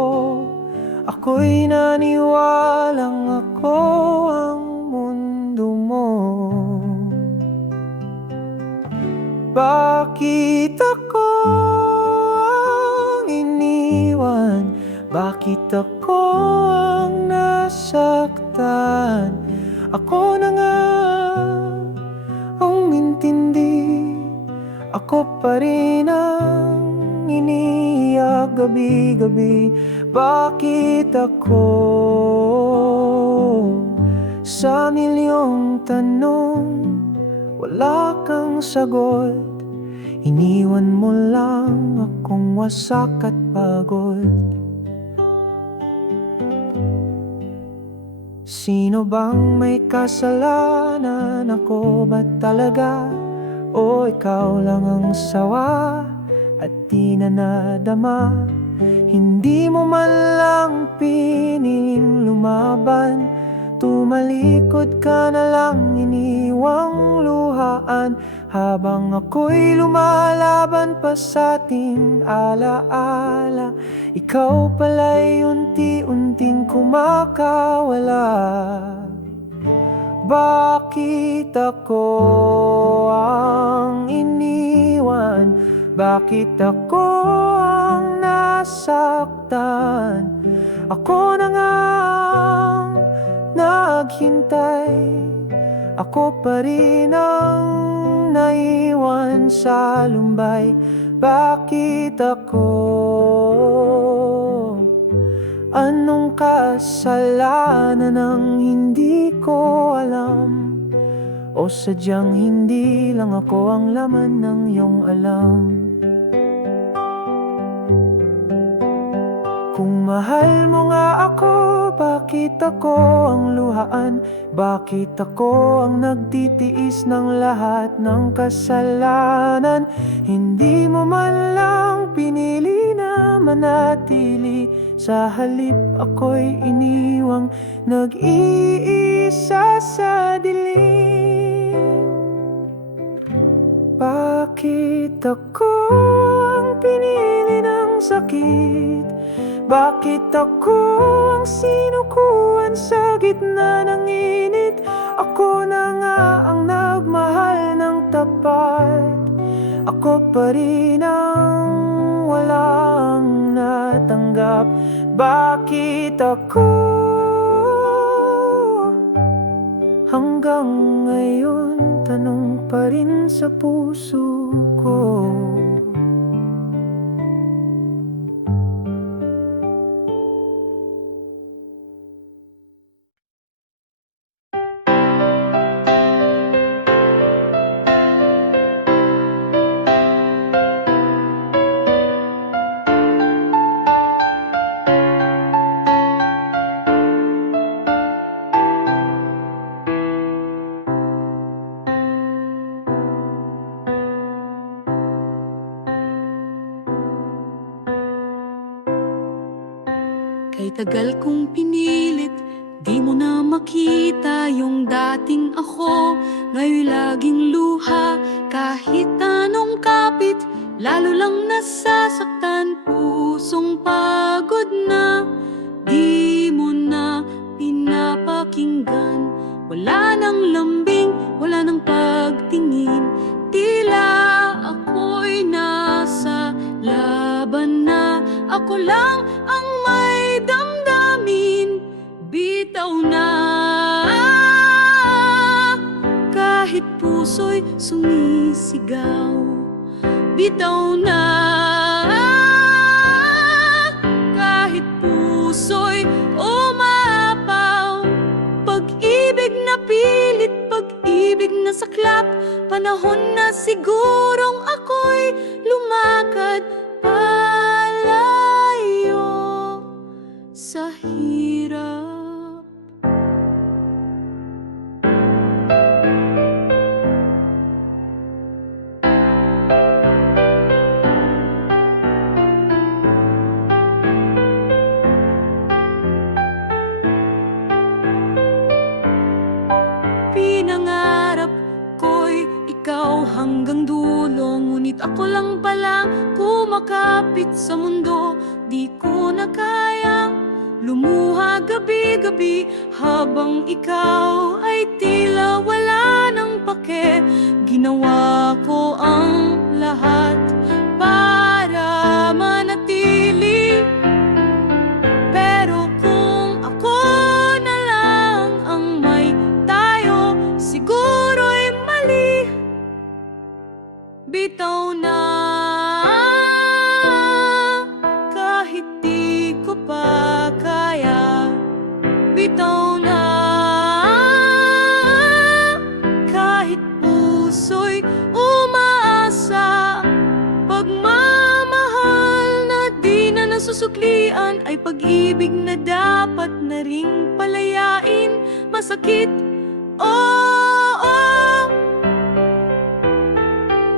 ako'y naniwalang ako ang mundo mo. Bakit ako ang iniwan? Bakit ako ang nasaktan? Ako na nga ang intindi, ako pa rin ang iniyak gabi-gabi. Bakit ako? Sa milyong tanong, wala kang sagot. Iniwan mo lang akong wasak at pagod. Sino bang may kasalanan? Ako ba talaga? O ikaw lang ang sawa at di na nadama? Hindi mo man lang piniling lumaban, tumalikod ka na lang, iniwang luhaan. Habang ako'y lumalaban pa sa ating alaala, ikaw pala'y unti-unting kumakawala. Bakit ako ang iniwan? Bakit ako ang nasaktan? Ako na nga ang naghintay, ako pa rin ang naiwan sa lumbay. Bakit ako? Anong kasalanan ang hindi ko alam? O sadyang hindi lang ako ang laman ng iyong alam? Kung mahal mo nga ako, bakit ako ang luhaan? Bakit ako ang nagtitiis ng lahat ng kasalanan? Hindi mo man lang pinili na manatili, sa halip ako'y iniwang nag-iisa sa dilim. Bakit ako ang pinili ng sakit? Bakit ako ang sinukuan sa gitna ng init? Ako na nga ang nagmahal ng tapat, ako pa rin ang walang natanggap. Bakit ako? Hanggang ngayon, tanong pa rin sa puso ko. Kay tagal kong pinilit, di mo na makita yung dating ako. Ngayon laging luha, kahit anong kapit, lalo lang nasasaktan. Pusong pagod na, di mo na pinapakinggan. Wala nang lambing, wala nang pagtingin, tila ako'y nasa laban na. Ako lang ang may damdamin, bitaw na. Kahit puso'y sumisigaw, bitaw na. Kahit puso'y umapaw, pag-ibig na pilit, pag-ibig na saklap. Panahon na sigurong ako'y lumakad palayo sa hirap. Pinangarap ko'y ikaw hanggang dulo, ngunit ako lang pala kumakapit sa mundo. Di ko na kayang lumuha gabi-gabi, habang ikaw ay tila wala nang pake. Ginawa ko ang lahat para manatili, pero kung ako na lang ang may tayo, siguro'y mali. Bitaw na. Kahit di ko pa kaya, bitaw na. Kahit puso'y umaasa, pagmamahal na di na nasusuklian, ay pag-ibig na dapat na ring palayain. Masakit, oo,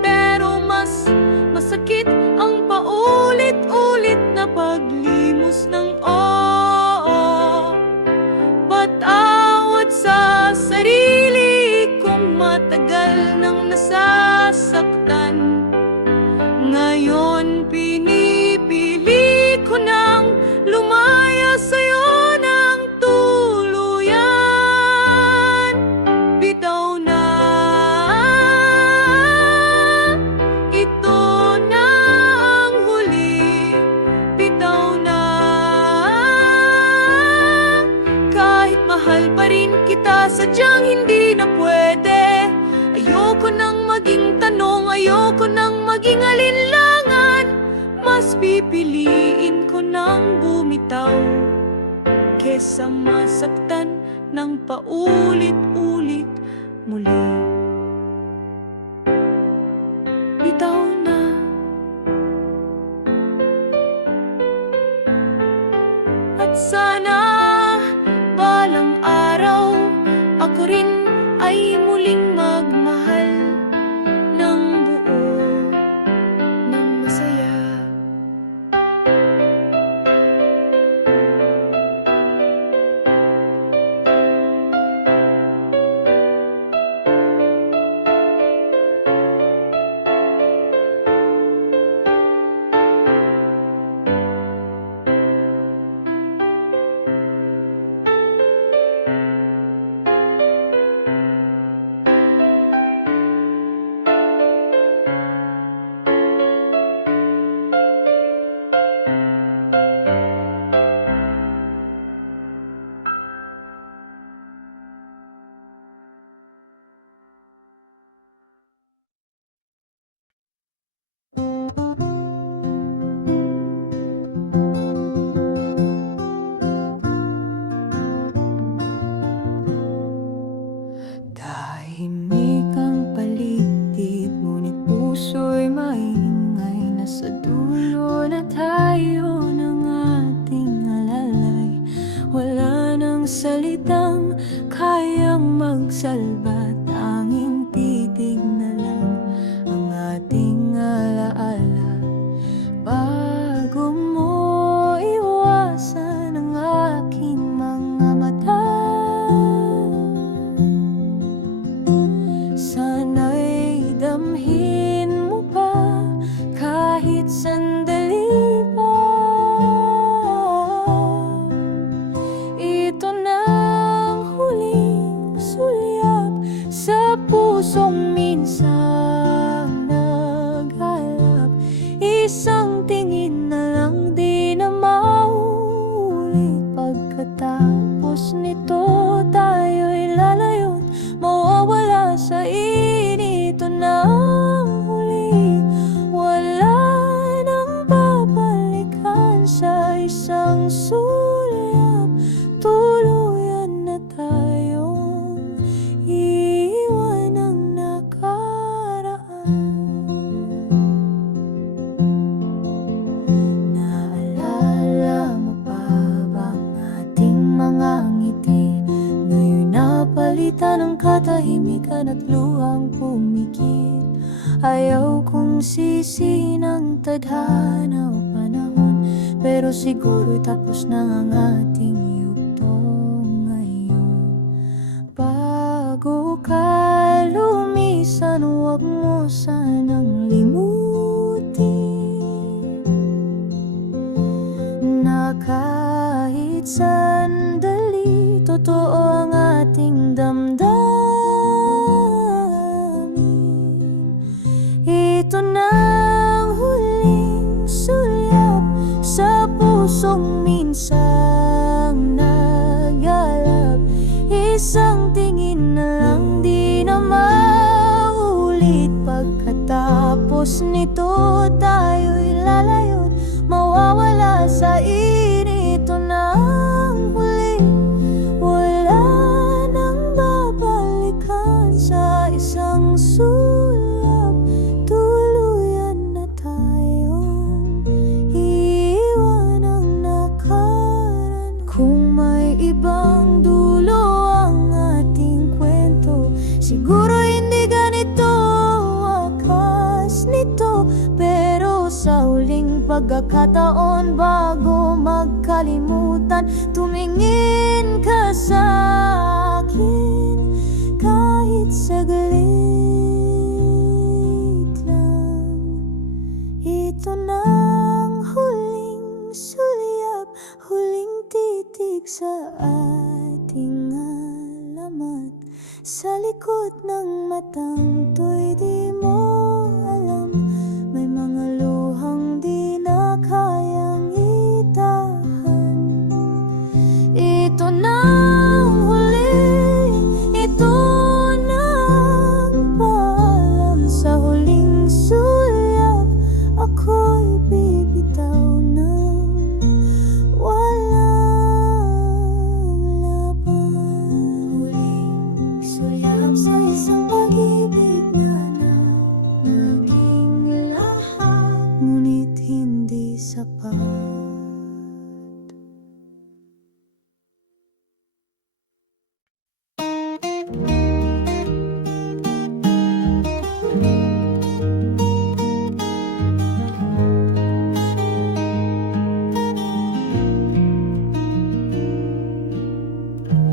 pero mas masakit ang paulit-ulit na paglimos ng oo. Patawad pipiliin ko nang bumitaw kesa masaktan ng paulit-ulit muli. Bitaw na. At sana balang araw ako rin ay muling magmahal ng buo ng masaya. Tahimik ang paligid, ngunit puso'y maingay. Nasa dulo na tayo ng ating alalay. Wala nang salitang kayang magsalba, tanging titig na lang ang ating alaala. Bago mo iwasan ang aking mga mata, sana'y damhin mo pa kahit sandali pa. Ito na ang huling sulyap sa pusong minsang naghalap. Isang tingin na lang, di na maulit. Pagkatapos nito tayo'y lalayo't mawawala sa init. Ito na ang huli, wala nang babalikan. Sa isang sulyap, tuluyan na tayong iiwan ang nakaraan. Naalala mo pa bang ating mga ngiti? Ngayon napalitan ng katahimikan at luhang pumikit. Ayaw kong sisihin ang tadhana o panahon, pero siguro tapos na ang ating yugto ngayon. Bago ka lumisan, huwag mo sanang limutin na kahit sandali, totoo ang ating damdamin. Ito na ang huling sulyap sa pusong minsang nagyalap. Isang tingin na lang, di na maulit. Pagkatapos nito tayo'y lalayo't mawawala sa init. Ito na ang huli, wala nang babalikan. Sa isang sulyap, tuluyan na tayong iiwan ang nakaraan. Kung may ibang dulo ang ating kwento, siguro hindi ganito wakas nito. Pero sa huling pagkakataon, bago magkalimutan, tumingin ka sa akin kahit saglit lang. Ito na ang huling sulyap, huling titig sa ating alamat. Sa likod ng matang to'y di mo alam, may mga luhang di na kayang itahan. Ito na ang huli, ito na ang paalam. Sa huling sulyap, ako'y bibitaw.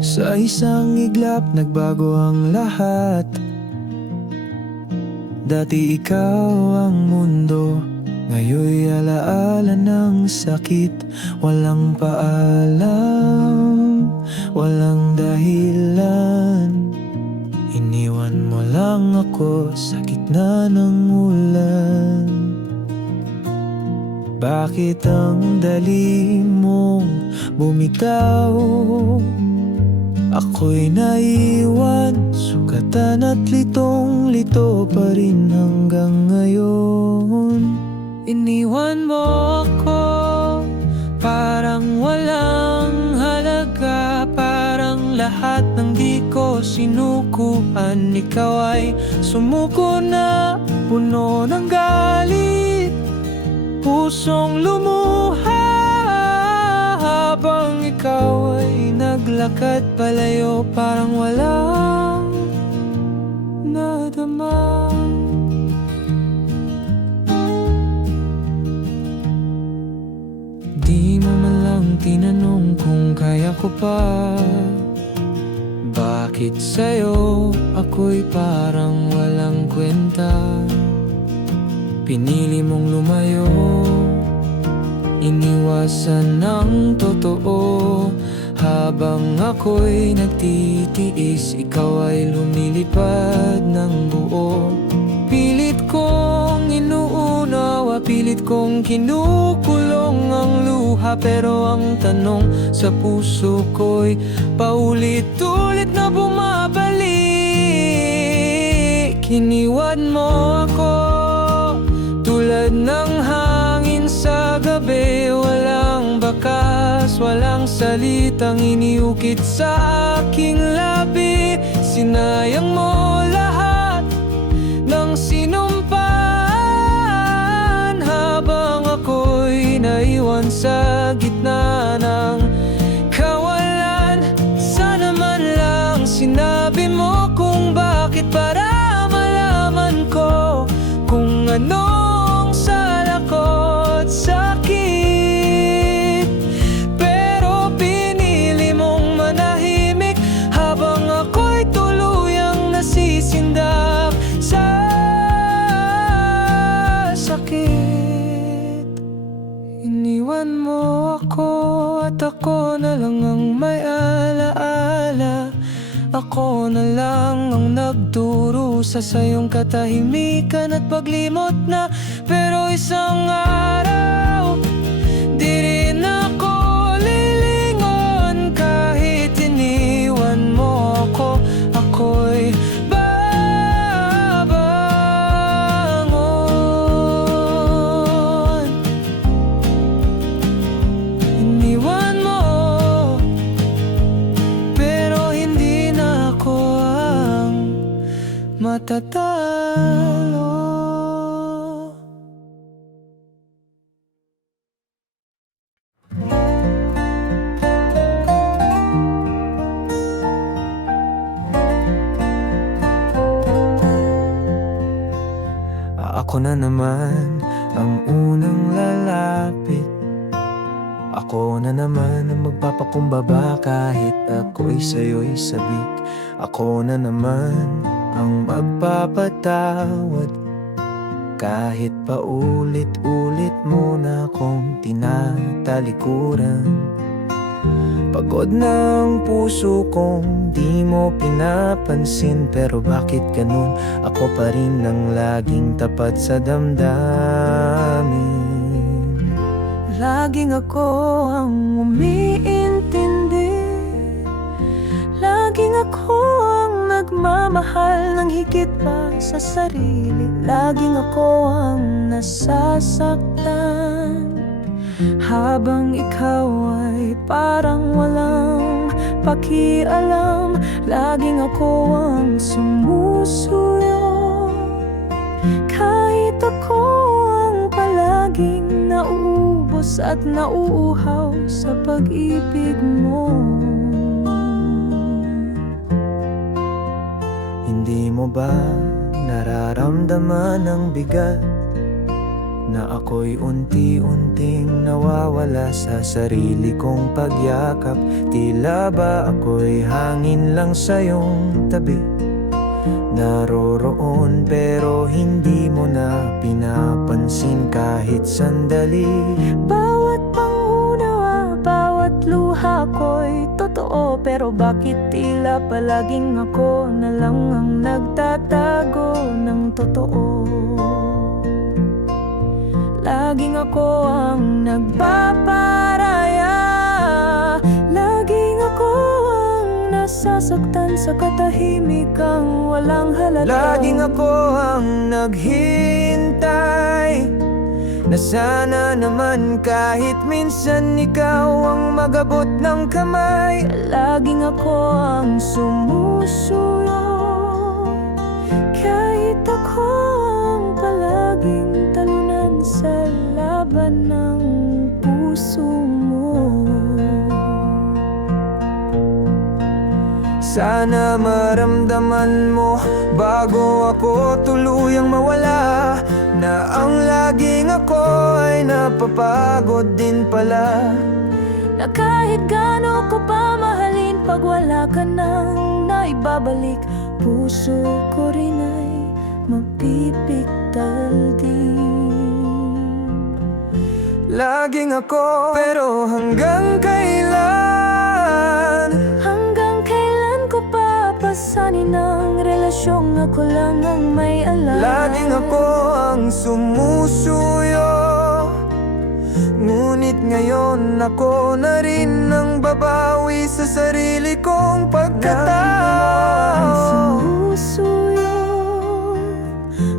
Sa isang iglap nagbago ang lahat. Dati ikaw ang mundo, ngayon'y alaala ng sakit. Walang paalam, walang dahilan. Iniwan mo lang ako sa gitna ng ulan. Bakit ang dali mong bumitaw? Ako'y naiwan, sugatan at litong-lito pa rin hanggang ngayon. Iniwan mo ako, parang walang halaga. Parang lahat ng di ko sinukuan. Ikaw ay sumuko na, puno ng galit. Pusong lumuha habang ikaw ay naglakad palayo. Parang walang nadama. Di mo man lang tinanong kung kaya ko pa. Bakit sa'yo ako'y parang walang kwenta? Pinili mong lumayo, iniwasan ng totoo. Habang ako'y nagtitiis, ikaw ay lumilipad ng buo. Pilit kong inuunawa, pilit kong kinukulong ang luha. Pero ang tanong sa puso ko'y paulit-ulit na bumabalik. Iniwan mo ako tulad ng hangin sa gabi. Walang bakas, walang salitang iniukit sa aking labi. Sinayang mo lahat ng sinumpaan habang ako'y naiwan sa gitna ng kawalan. Sana man lang sinabi mo kung bakit, para malaman ko kung anong sala ko't sakit. Pero pinili mong manahimik habang ako'y tuluyang nasisindak sa sakit. Iniwan mo ako at ako na lang ang may alaala. Ako na lang ang nagturo sa sayong katahimikan at paglimot na. Pero isang araw, di rin ako lilingon. Kahit iniwan mo ako, ako'y babangon. Iniwan mo, pero hindi na ako ang matatalo. Ako na naman ang unang lalapit. Ako na naman ang magpapakumbaba kahit ako'y sa'yo'y sabik. Ako na naman ang magpapatawad kahit paulit-ulit mo na akong tinatalikuran. Pagod ng puso kong di mo pinapansin. Pero bakit ganun? Ako pa rin ang laging tapat sa damdamin. Laging ako ang umiintindi. Laging ako ang nagmamahal ng higit pa sa sarili. Laging ako ang nasasaktan habang ikaw ay parang walang pakialam. Laging ako ang sumusuyo kahit ako ang palaging nauubos at nauuhaw sa pag-ibig mo. Hindi mo ba nararamdaman ang bigat na ako'y unti-unting nawawala sa sarili kong pagyakap. Tila ba ako'y hangin lang sa iyong tabi, naroroon pero hindi mo na pinapansin kahit sandali. Bawat pangunawa, bawat luha ko'y totoo, pero bakit tila palaging ako na lang ang nagtatago ng totoo? Laging ako ang nagpaparaya, laging ako ang nasasaktan sa katahimikang walang halata. Laging ako ang naghihintay na sana naman kahit minsan ikaw ang magabot ng kamay. Laging ako ang sumusuyo, kahit ako ang palaging talunan sa laban ng puso mo. Sana maramdaman mo bago ako tuluyang mawala, na ang laging ako ay napapagod din pala. Na kahit gaano ko pa mahalin, pag wala ka nang naibabalik, puso ko rin ay mapipiktal din. Laging ako, pero hanggang kailan? Hanggang kailan ko papasanin ang relasyong ako lang ang may alam? Laging ako ang sumusuyo, ngunit ngayon ako na rin ang babawi sa sarili kong pagkatao. Sumusuyo,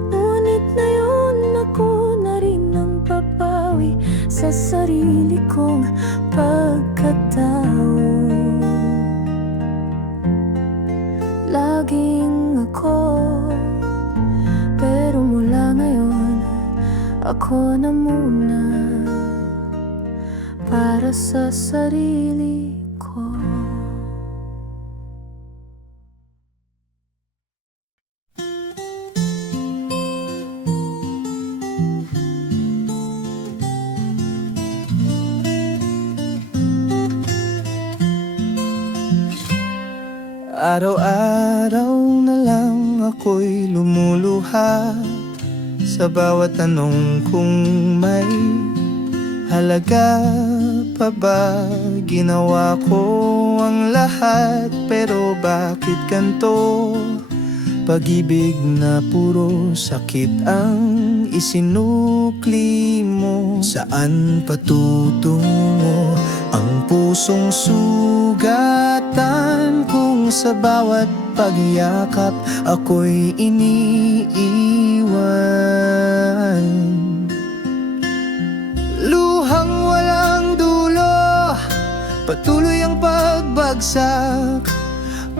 ngunit ngayon ako na rin ang babawi sa sarili kong pagkatao. Laging ako, pero mula ngayon ako na muna para sa sarili ko. Araw-araw na lang ako'y lumuluha sa bawat tanong kung may halaga pa ba. Ginawa ko ang lahat, pero bakit ganito? Pag-ibig na puro sakit ang isinukli mo. Saan patutungo ang pusong sugatan kung sa bawat pagyakap ako'y iniiwan? Luhang walang dulo, patuloy ang pagbagsak,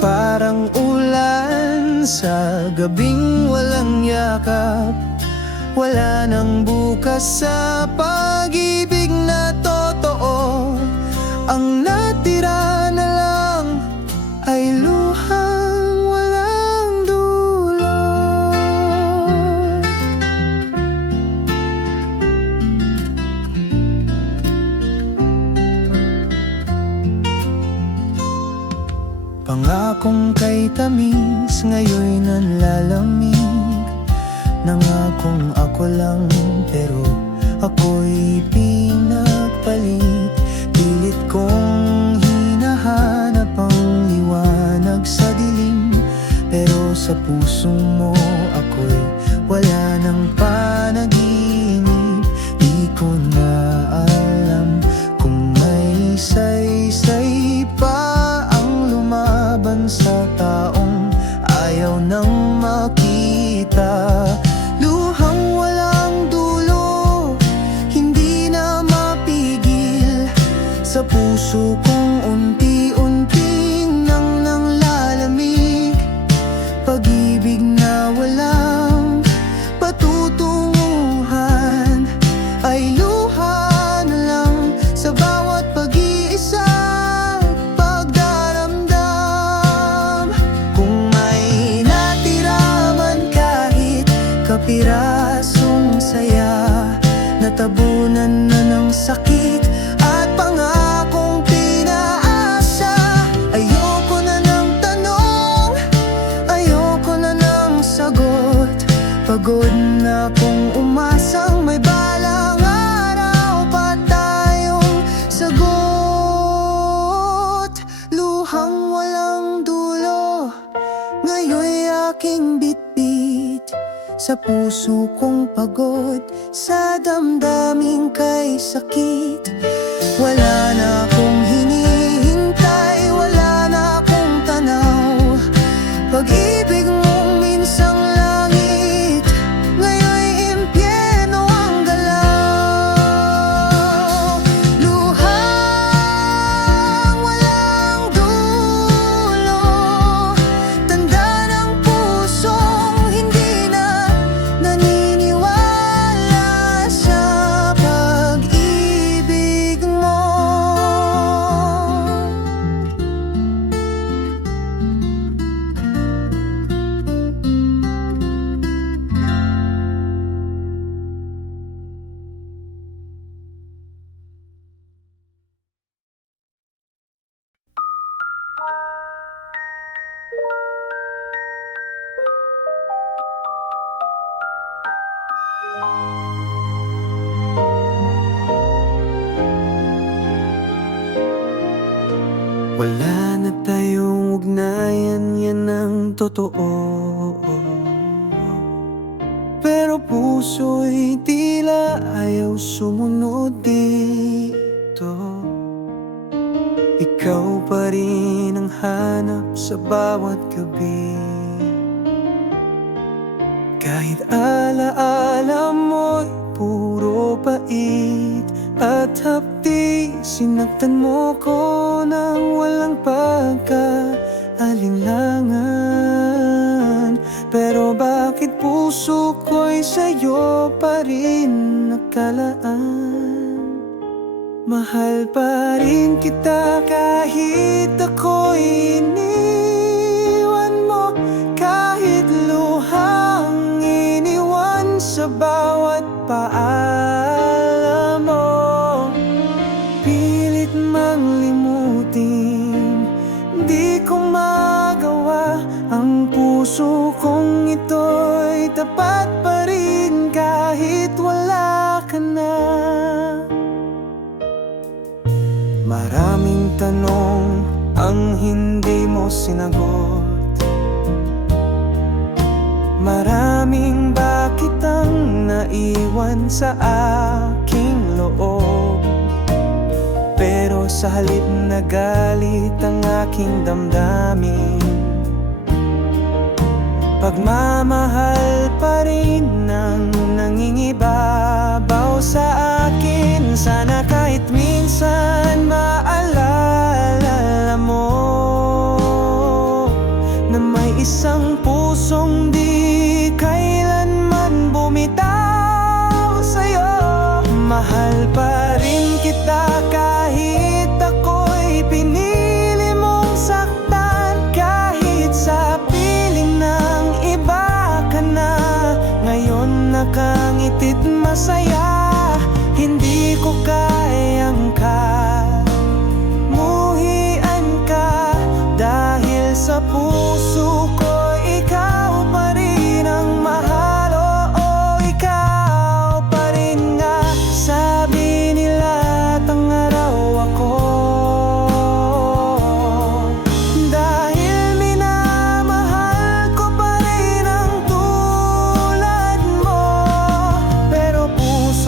parang ulan sa gabing walang yakap. Wala nang bukas sa pag-ibig na totoo, ang natira na lang ay luhang walang dulo. Pangakong kay tamis, ngayon'y nanlalamig. Nangakong ako lang, pero ako'y pinagpalit. Pilit kong hinahanap ang liwanag sa dilim, pero sa puso mo ako'y wala ng panaginip. Di ko na alam kung may saysay pa ang lumaban sa taong ayaw nang makita. Luhang walang dulo, hindi na mapigil sa puso aking bitbit. Sa puso kong pagod, sa damdaming kay sakit. Wala na akong hinihintay, wala na akong tanaw. Pag-ibig mong minsang langit, ngayon'y impyerno ang galaw. Luhang walang dulo, tanda ng pusong hindi na naniniwala sa pag-ibig mo. Wala na tayong ugnayan, yan ang totoo. Pero puso'y tila ayaw sumunod dito. Ikaw pa rin ang hanap sa bawat gabi. Kahit alaala mo'y puro pait at hapdi, sinaktan mo ko nang walang pagkaalinlangan. Pero bakit puso ko'y sa'yo pa rin nakalaan? Mahal pa rin kita kahit ako'y iniwan mo, kahit luhang iniwan sa bawat paalam mo. Pilit mang limutin, di ko magawa. Ang puso kong ito'y tapat pa rin kahit wala ka na. Maraming tanong ang hindi mo sinagot. Maraming bakit ang naiwan sa aking loob. Pero sa halip na galit ang aking damdamin, pagmamahal pa rin ang nangingibabaw sa akin. Sana kahit minsan maalala mo na may isang pusong di kailanman bumitaw sa'yo. Mahal pa rin kita kahit ako'y pinili mong saktan. Kahit sa piling ng iba ka na, ngayon nakangitit masaya. Hindi ko kayang kamuhian ka, dahil sa puso ko ikaw pa rin ang mahal. Oo, ikaw pa rin nga. Sabi nila tangaraw ako, dahil minamahal ko pa rin ang tulad mo. Pero puso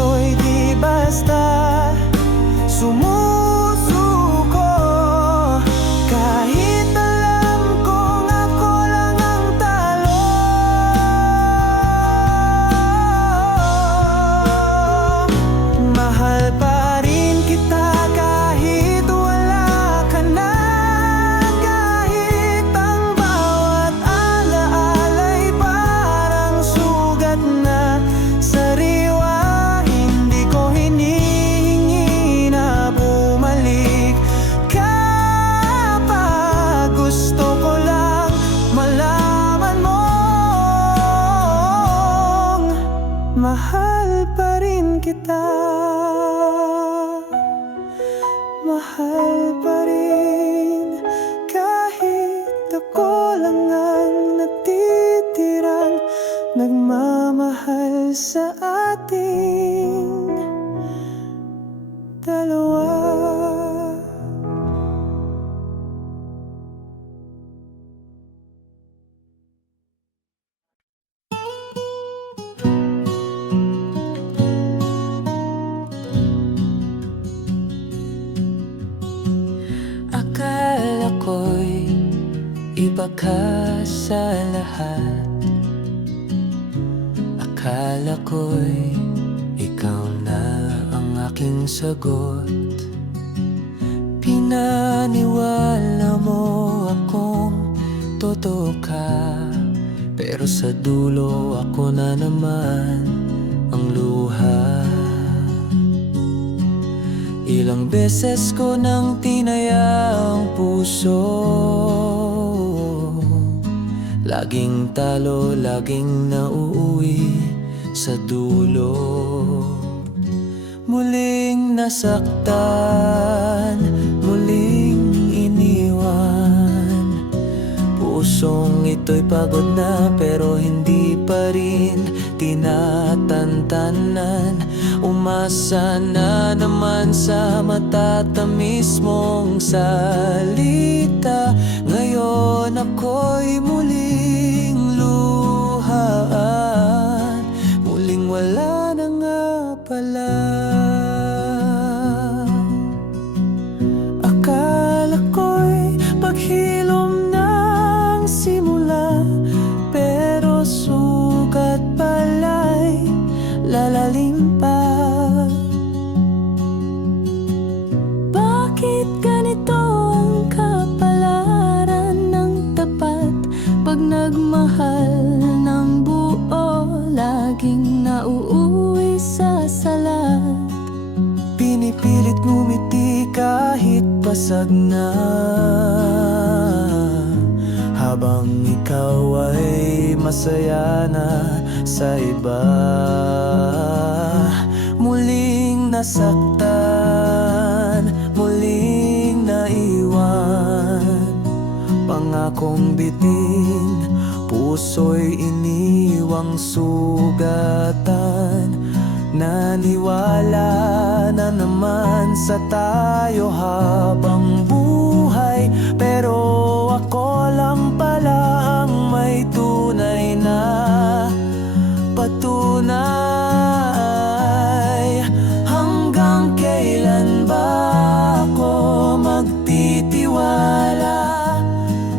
Iba ka sa lahat. Akala ko'y ikaw na ang aking sagot. Pinaniwala mo akong totoo ka, pero sa dulo ako na naman ang luha. Ilang beses ko nang tinaya ang puso, laging talo, laging nauuwi sa dulo. Muling nasaktan, muling iniwan. Pusong ito'y pagod na pero hindi pa rin tinatantanan. Umasa na naman sa matatamis mong salita. Ngayon ako'y muling luhaan, muling wala na nga pala. Akala ko'y paghilom ng simula, pero sugat pala'y lalalim pa. Bakit ganito ang kapalaran ng tapat? Pag nagmahal ng buo, laging nauuwi sa salat. Pinipilit ngumiti kahit pasag na, habang ikaw ay masaya na sa iba. Muling nasaktan, muling naiwan. Pangakong bitin, puso'y iniwang sugatan. Naniwala na naman sa tayo habang buhay, pero ako lang pala ang may tunay na patunay. Hanggang kailan ba ako magtitiwala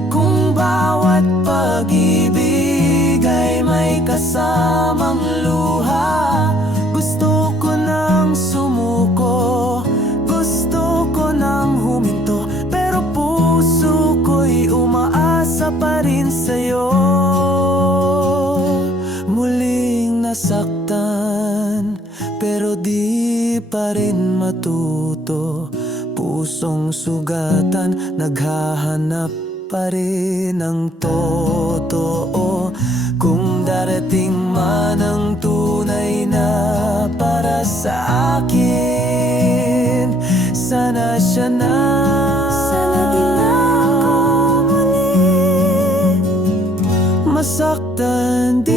kung bawat pag-ibig ay may kasamang luha? Gusto ko nang sumuko, gusto ko nang huminto, pero puso ko'y umaasa pa rin sa'yo. Muling nasaktan, pero di pa rin matuto. Pusong sugatan, naghahanap pa rin ng totoo. Kung darating man ang tunay na para sa akin, sana siya na. Sana din ako muli masaktan din,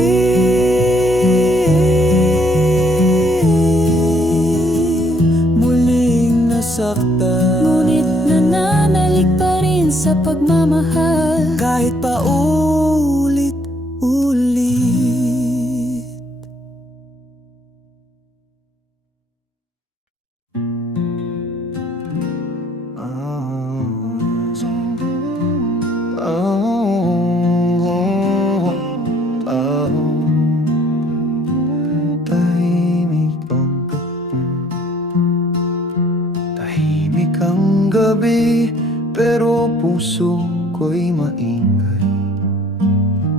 muling nasaktan. Ngunit nananalig pa rin sa pagmamahal, Kahit pa ulit-ulit. Tahimik ang gabi, pero puso ko'y maingay.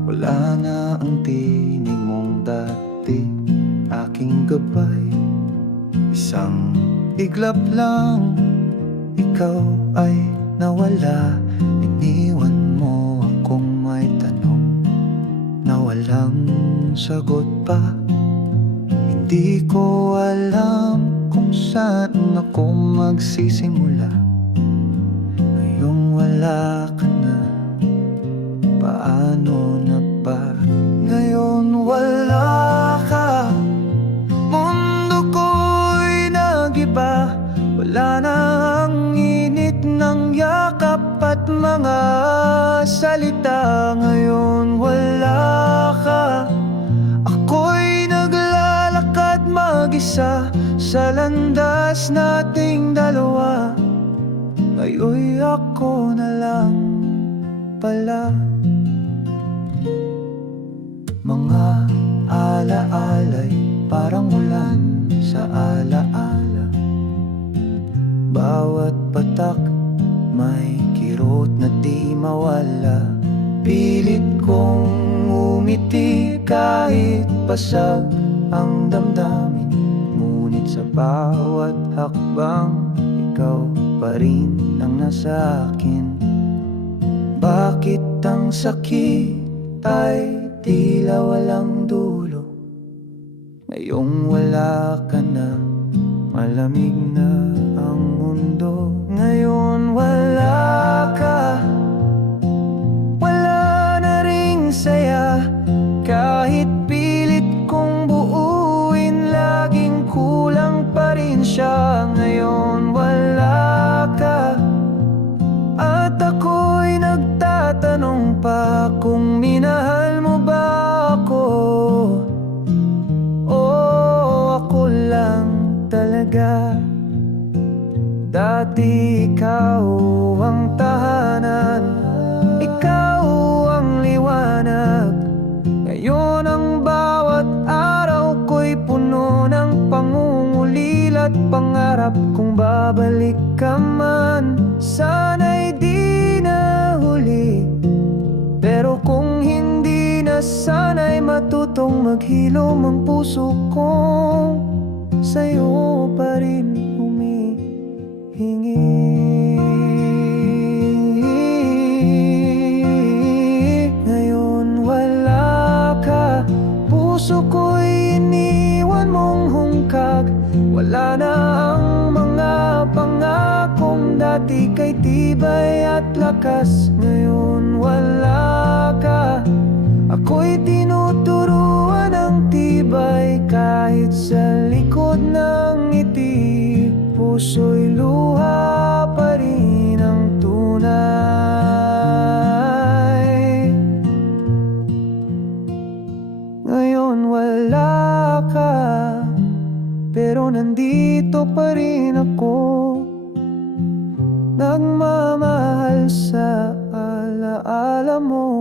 Wala na ang tinig mong dati, aking gabay. Isang iglap lang, ikaw ay nawala. Iniwan mo akong may tanong na walang sagot pa. Hindi ko alam kung saan ako magsisimula. Ngayong wala ka na, paano na ba? Ngayon wala ka, mundo ko'y nag-iba. Wala na ang init ng yakap at mga salita. Ngayon wala ka, ako'y naglalakad mag-isa sa landas nating dalawa. Ngayon'y ako na lang pala. Mga alaala'y parang ulan sa alaala. Bawat patak may kirot na di mawala. Pilit kong umiti kahit basag ang damdamin. Ngunit sa bawat hakbang, ikaw pa rin ang nasa akin. Bakit ang sakit ay tila walang dulo? Ngayong wala ka na, malamig na ang mundo. Ngayon wala ka, wala na ring saya. Kahit pilit kong buuin, laging kulang pa rin siya. Ngayon wala ka, at ako'y nagtatanong pa kung minahal mo ba ako. Oh, ako lang talaga. Dati ikaw ang tahanan, ikaw ang liwanag. Ngayon ang bawat araw ko'y puno ng pangungulila at pangarap kung babalik ka man. Sana'y di na huli, pero kung hindi na, sana'y matutong maghilom ang puso kong sa'yo pa rin humihingi. Ngayon wala ka, puso ko'y iniwan mong hungkag. Wala na ang mga pangakong dati kay tibay at lakas. Ngayon wala ka, ako'y tinuturuan ng tibay. Kahit sa likod ng ngiti, puso'y luha pa rin ang tunay. Ngayon wala ka, pero nandito pa rin ako, nagmamahal sa alaala mo.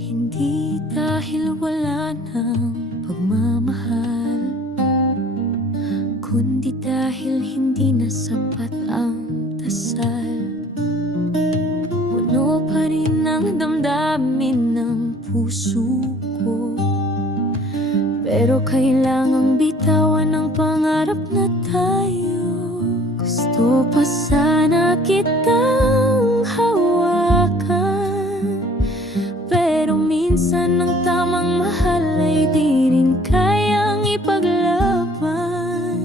Hindi dahil wala ng pagmamahal, kundi dahil hindi na sapat ang dasal. Puno pa rin ang damdamin ng puso ko, pero kailangang bitawan ang pangarap na tayo. Gusto pa sana kitang hawakan, pero minsan ang tamang mahal ay di rin kayang ipaglaban.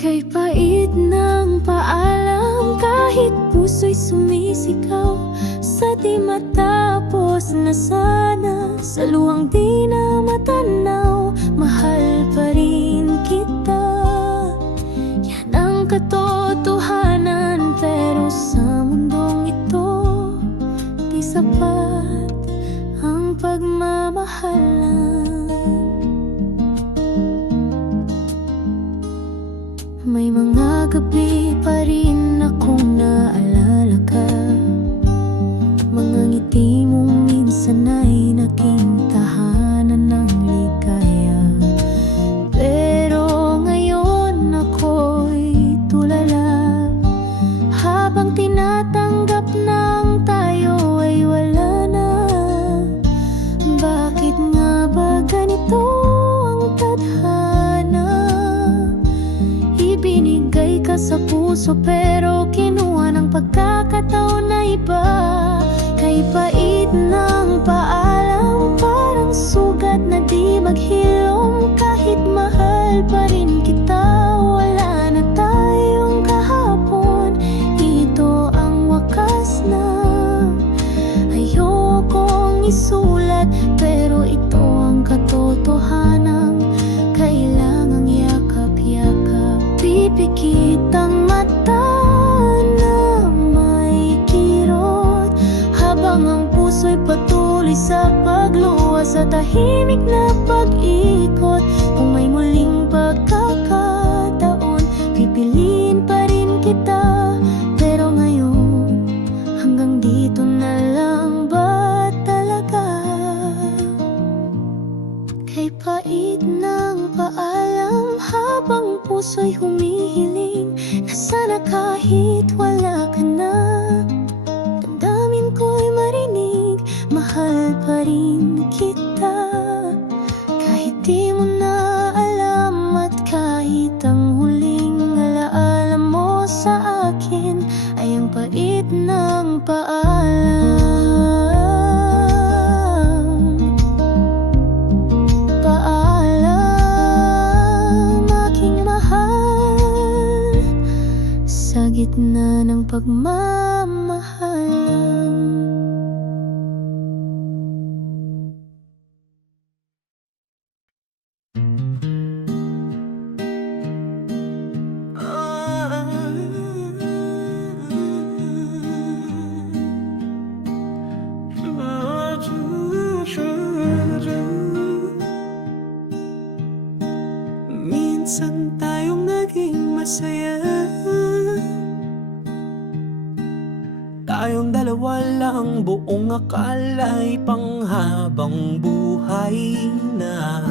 Kay pait ng paalam, kahit puso'y sumisigaw sa di matapos na sana. Sa luhang di na matanaw, mahal pa rin kita. Yan ang katotohanan, pero sa mundong ito di sapat ang pagmamahalan. May mga gabi pa rin akong naalala ka, mga ngiti mong minsan ay naging tahanan ng ligaya. Pero ngayon ako'y tulala, habang tinatanggap ng tayo ay wala na. Bakit nga ba ganito ang tadhana? Ibinigay ka sa puso pero kinuha ng pagkakataon na iba. Kay pait ng paalam, parang sugat na di maghilom. Kahit mahal pa rin kita, wala na tayong kahapon. Ito ang wakas na ayokong isulat, pero ito ang katotohanan. Kailangang yakap-yakap, Pipikit ang mata na may kirot, habang ang puso'y patuloy sa pagluwas sa tahimik na pag-ikot. Kung may muling pagkakataon, pipiliin pa rin kita. Pero ngayon, hanggang dito na lang ba talaga? Kay pait ng paalam, habang puso'y humihiling na sana kahit wala ka na, damdamin ko'y marinig, mahal pa rin kita. Kahit di mo na alam at kahit ang huling alaala mo sa akin ay ang pait ng paalam. Paalam, aking mahal, sa gitna ng pagmamahalan. Minsan tayong naging masaya, tayong dalawa lang, buong akala'y panghabang buhay na.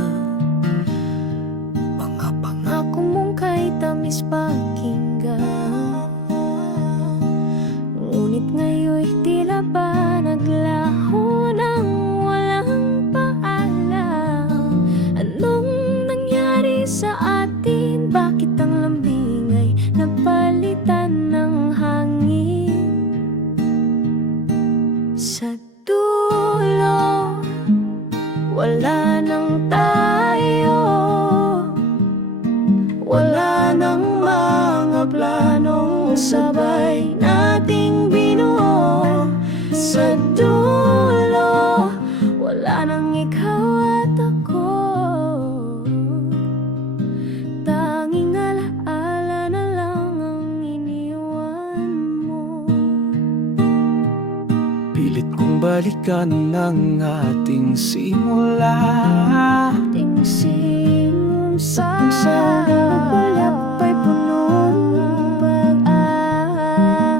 Mga Pangako mong kay tamis pakinggan, ngunit ngayon'y tila ba naglaho ng walang paalam. Anong nangyari sa atin? Bakit ang lambing ay napalitan ng hangin? Sa dulo, wala nang tayo, wala nang mga planong sabay nating binuo. Sa dulo, wala nang ikaw at ako, tanging alaala na lang ang iniwan mo. pilit kong balikan ng ating simula. Ating simsara, pagpalap ay puno ng pag-asa.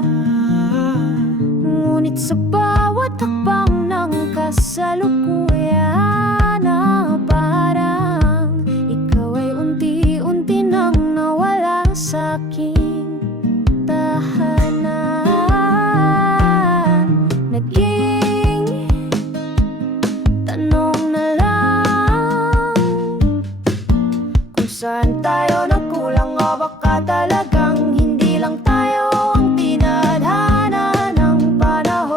Ngunit sa bawat hakbang ng kasalukuyan, na parang ikaw ay unti-unti nang nawala sa aking tahanan. Naging tanong na lang kung saan tayo nagkulang, o baka talagang hindi lang tayo ang tinadhana ng panahon.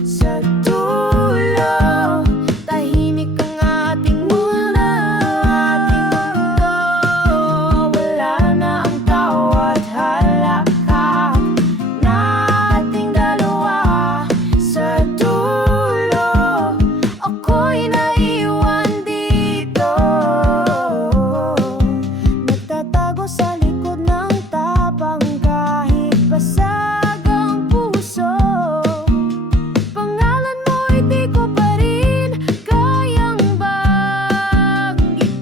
Sa dulo, tahimik ang ating mundo, wala na ang tawat halakak nating dalawa. Sa dulo, ako'y naiwan dito, nagtatago sa likod ng tapang kahit basag ang puso. Pangalan mo'y di ko pa rin kayang banggitin.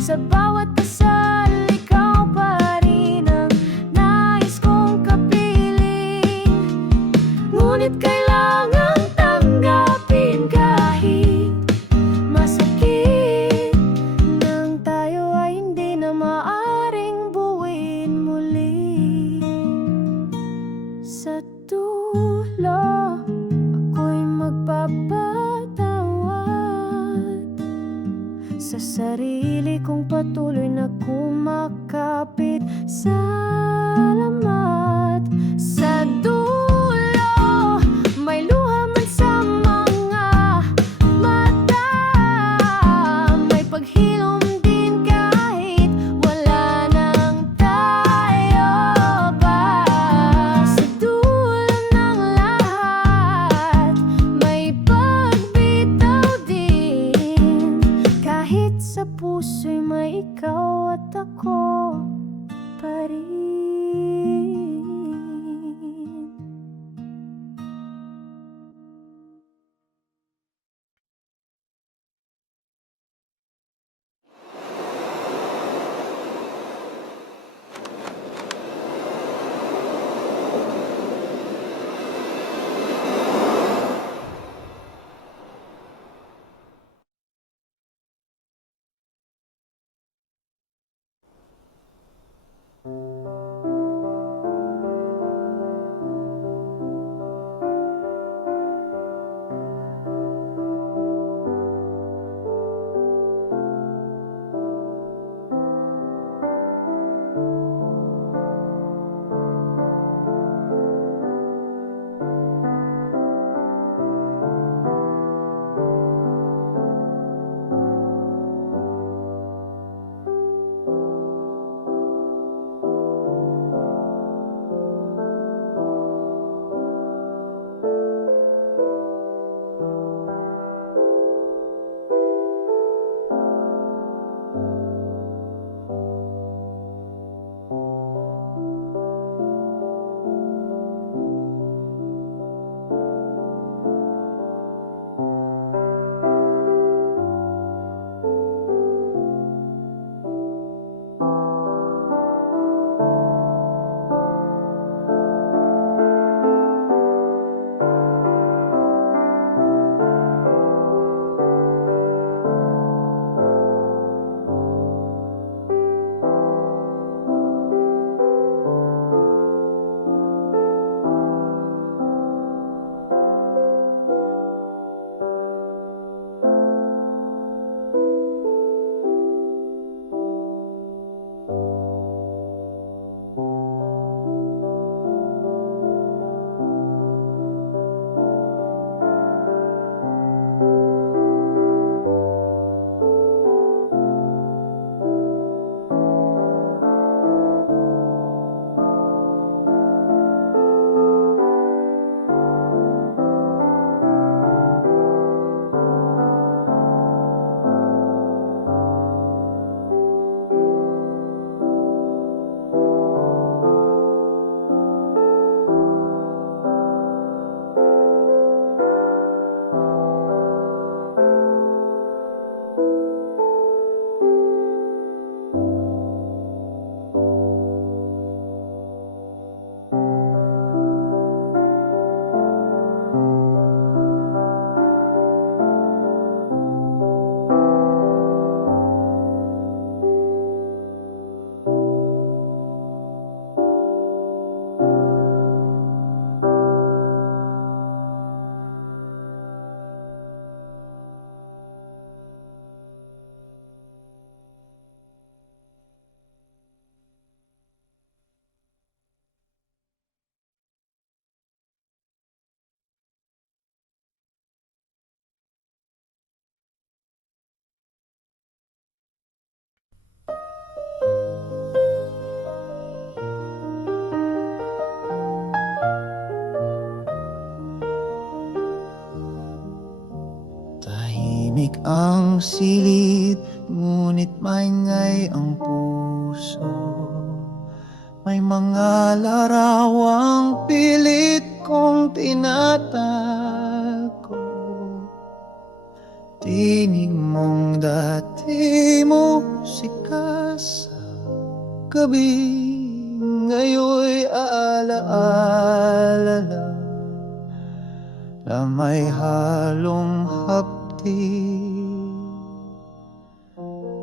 Sa bawat dasal, ikaw pa rin ang nais kong kapiling. Ngunit kailangang tanggapin kahit masakit, nang tayo ay hindi na maaring buuin muli. Sa dulo, ako'y magpapatawad sa sarili kong patuloy na kumakapit. Salamat. Sa dulo, may luha man sa mga mata, may paghilom din kahit wala nang tayo pa. Sa dulo ng lahat, may pagbitaw din kahit sa puso'y may ikaw at ako pa rin. Tahimik ang silid, ngunit maingay ang puso. May mga larawang pilit kong tinatago. Tinig mong dati musika sa gabi, ngayon'y alaala lang na may halong hapdi.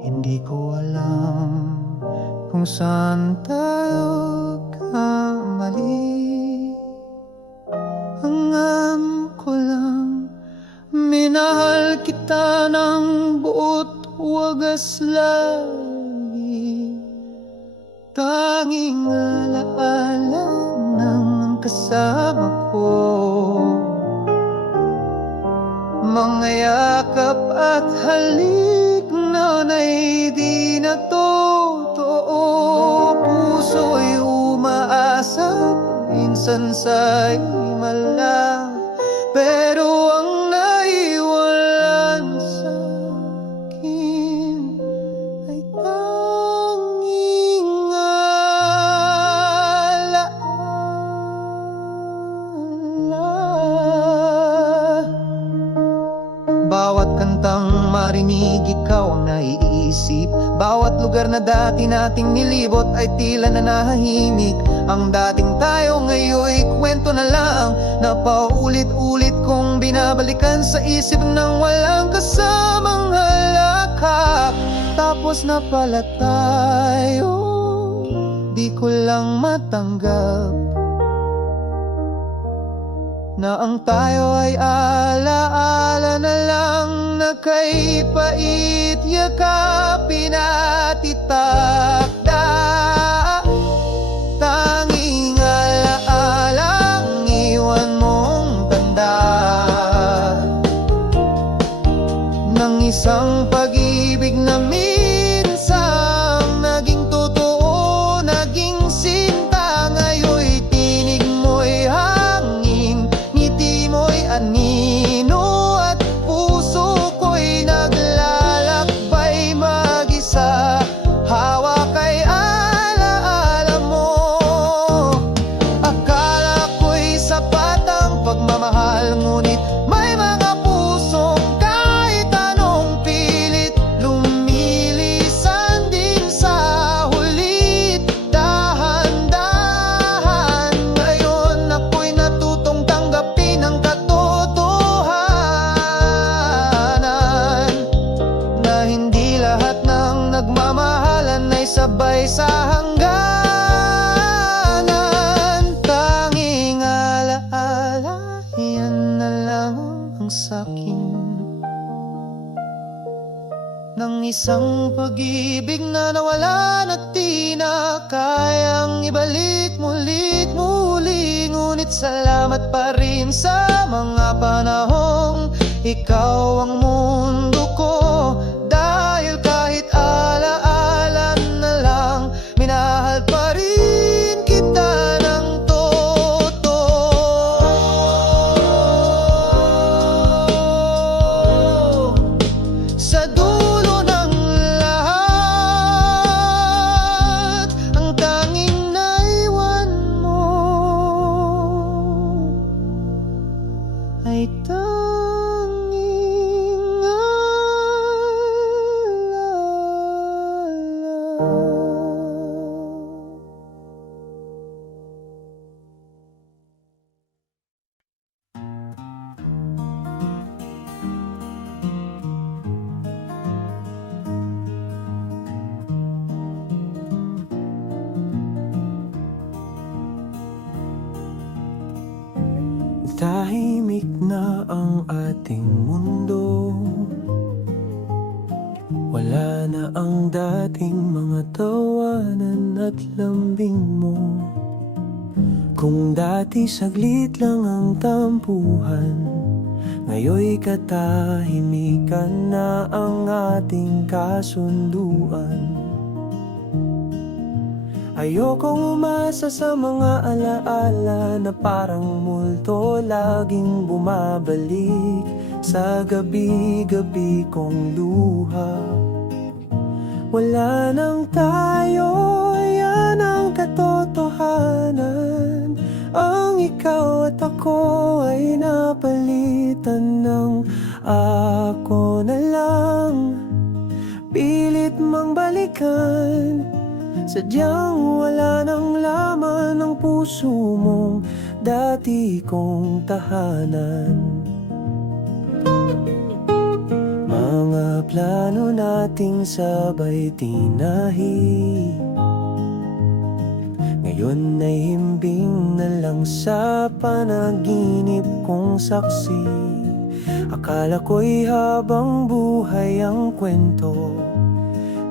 Hindi ko alam kung saan tayo kamali. Hanggang ko lang minahal kita ng buot wagas lagi. Tanging alaala ng kasama ko, mga yakap at halik noon ay di na totoo. Puso'y umaasa, minsan sa'y malang, pero ang naiwalan sa'kin isip. Bawat lugar na dati nating nilibot ay tila na nahahimik. Ang dating tayo ngayon'y kwento na lang, na paulit-ulit kong binabalikan sa isip nang walang kasamang halakak. Tapos na pala tayo, di ko lang matanggap na ang tayo ay alaala na lang, na kay pait yakapin at itakda. Tanging alaalang iwan mong tanda ng isang pag-ibig na minsang naging totoo, naging sinta. Ngayon'y tinig mo'y hangin, ngiti mo'y anino, at puso ko'y naglalakbay mag-isa. Hawak kay alaala mo. Akala ko'y sapat ang pagmamahal, ngunit may mga pusong kahit anong pilit lumilisan din sa hulit. Dahan-dahan ngayon ako'y natutong tanggapin ang katotohanan, na hindi lahat ng nagmamahalan ay sabay sa hangganan. Tanging alaala, yan na lang ang sakin, ng isang pag-ibig na nawala at di na kayang ibalik mulit muli. Ngunit salamat pa rin sa mga panahong ikaw ang mundo ko, dahil kahit alaala na lang, minahal pa rin kita ng totoo. Sa dulo ng lahat, ang tanging naiwan mo ay tanging alala. Tahimik na ang ating mundo, wala na ang dating mga tawanan at lambing mo. Kung dati saglit lang ang tampuhan, ngayon'y katahimikan na ang ating kasunduan. Ayokong umasa sa mga alaala na parang multo laging bumabalik sa gabi-gabi kong luha. Wala nang tayo, yan ang katotohanan. Ang ikaw at ako ay napalitan ng ako na lang. Pilit mang balikan, sadyang wala nang laman ng puso mong dati kong tahanan. Mga plano nating sabay tinahi, ngayon ay himbing na lang sa panaginip kong saksi. Akala ko'y habang buhay ang kwento,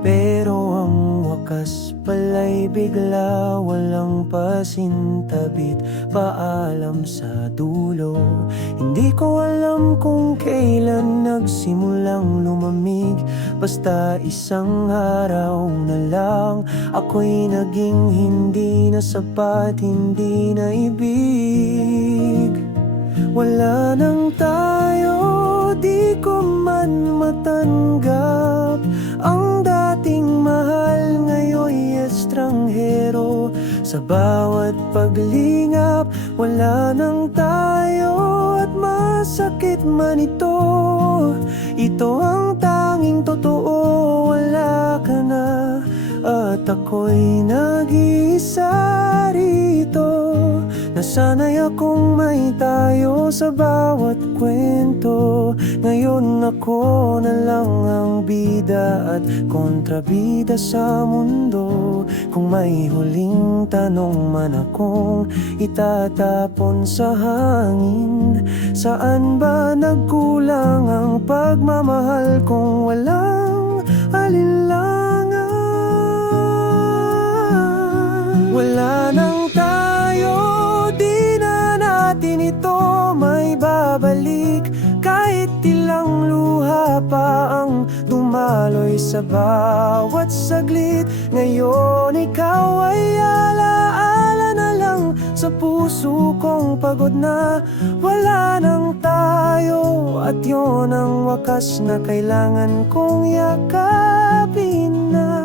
pero ang wakas pala'y bigla, walang pasintabit, paalam sa dulo. Hindi ko alam kung kailan nagsimulang lumamig, basta isang araw na lang ako'y naging hindi na sapat, hindi na ibig. Wala nang tayo, di ko man matanggap ang dating mahal, ngayon'y estranghero. Sa bawat paglingap, wala nang tayo, at masakit man ito, ito ang tanging totoo. Wala At ako'y nag-iisa rito. Nasanay akong may tayo sa bawat kwento. Ngayon ako na lang ang bida at kontrabida sa mundo. Kung may huling tanong man akong itatapon sa hangin, saan ba nagkulang ang pagmamahal kung walang alinlangan? Wala nang tayo, di na natin ito may babalik. Kahit ilang luha pa ang dumaloy sa bawat saglit. Ngayon ikaw ay alaala na lang sa puso kong pagod na. Wala nang tayo at yon ang wakas na kailangan kong yakapin na.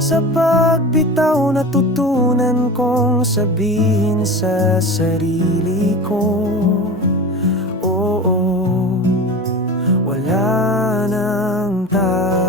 Sa pagbitaw natutunan kong sabihin sa sarili ko, oo, wala nang tayo.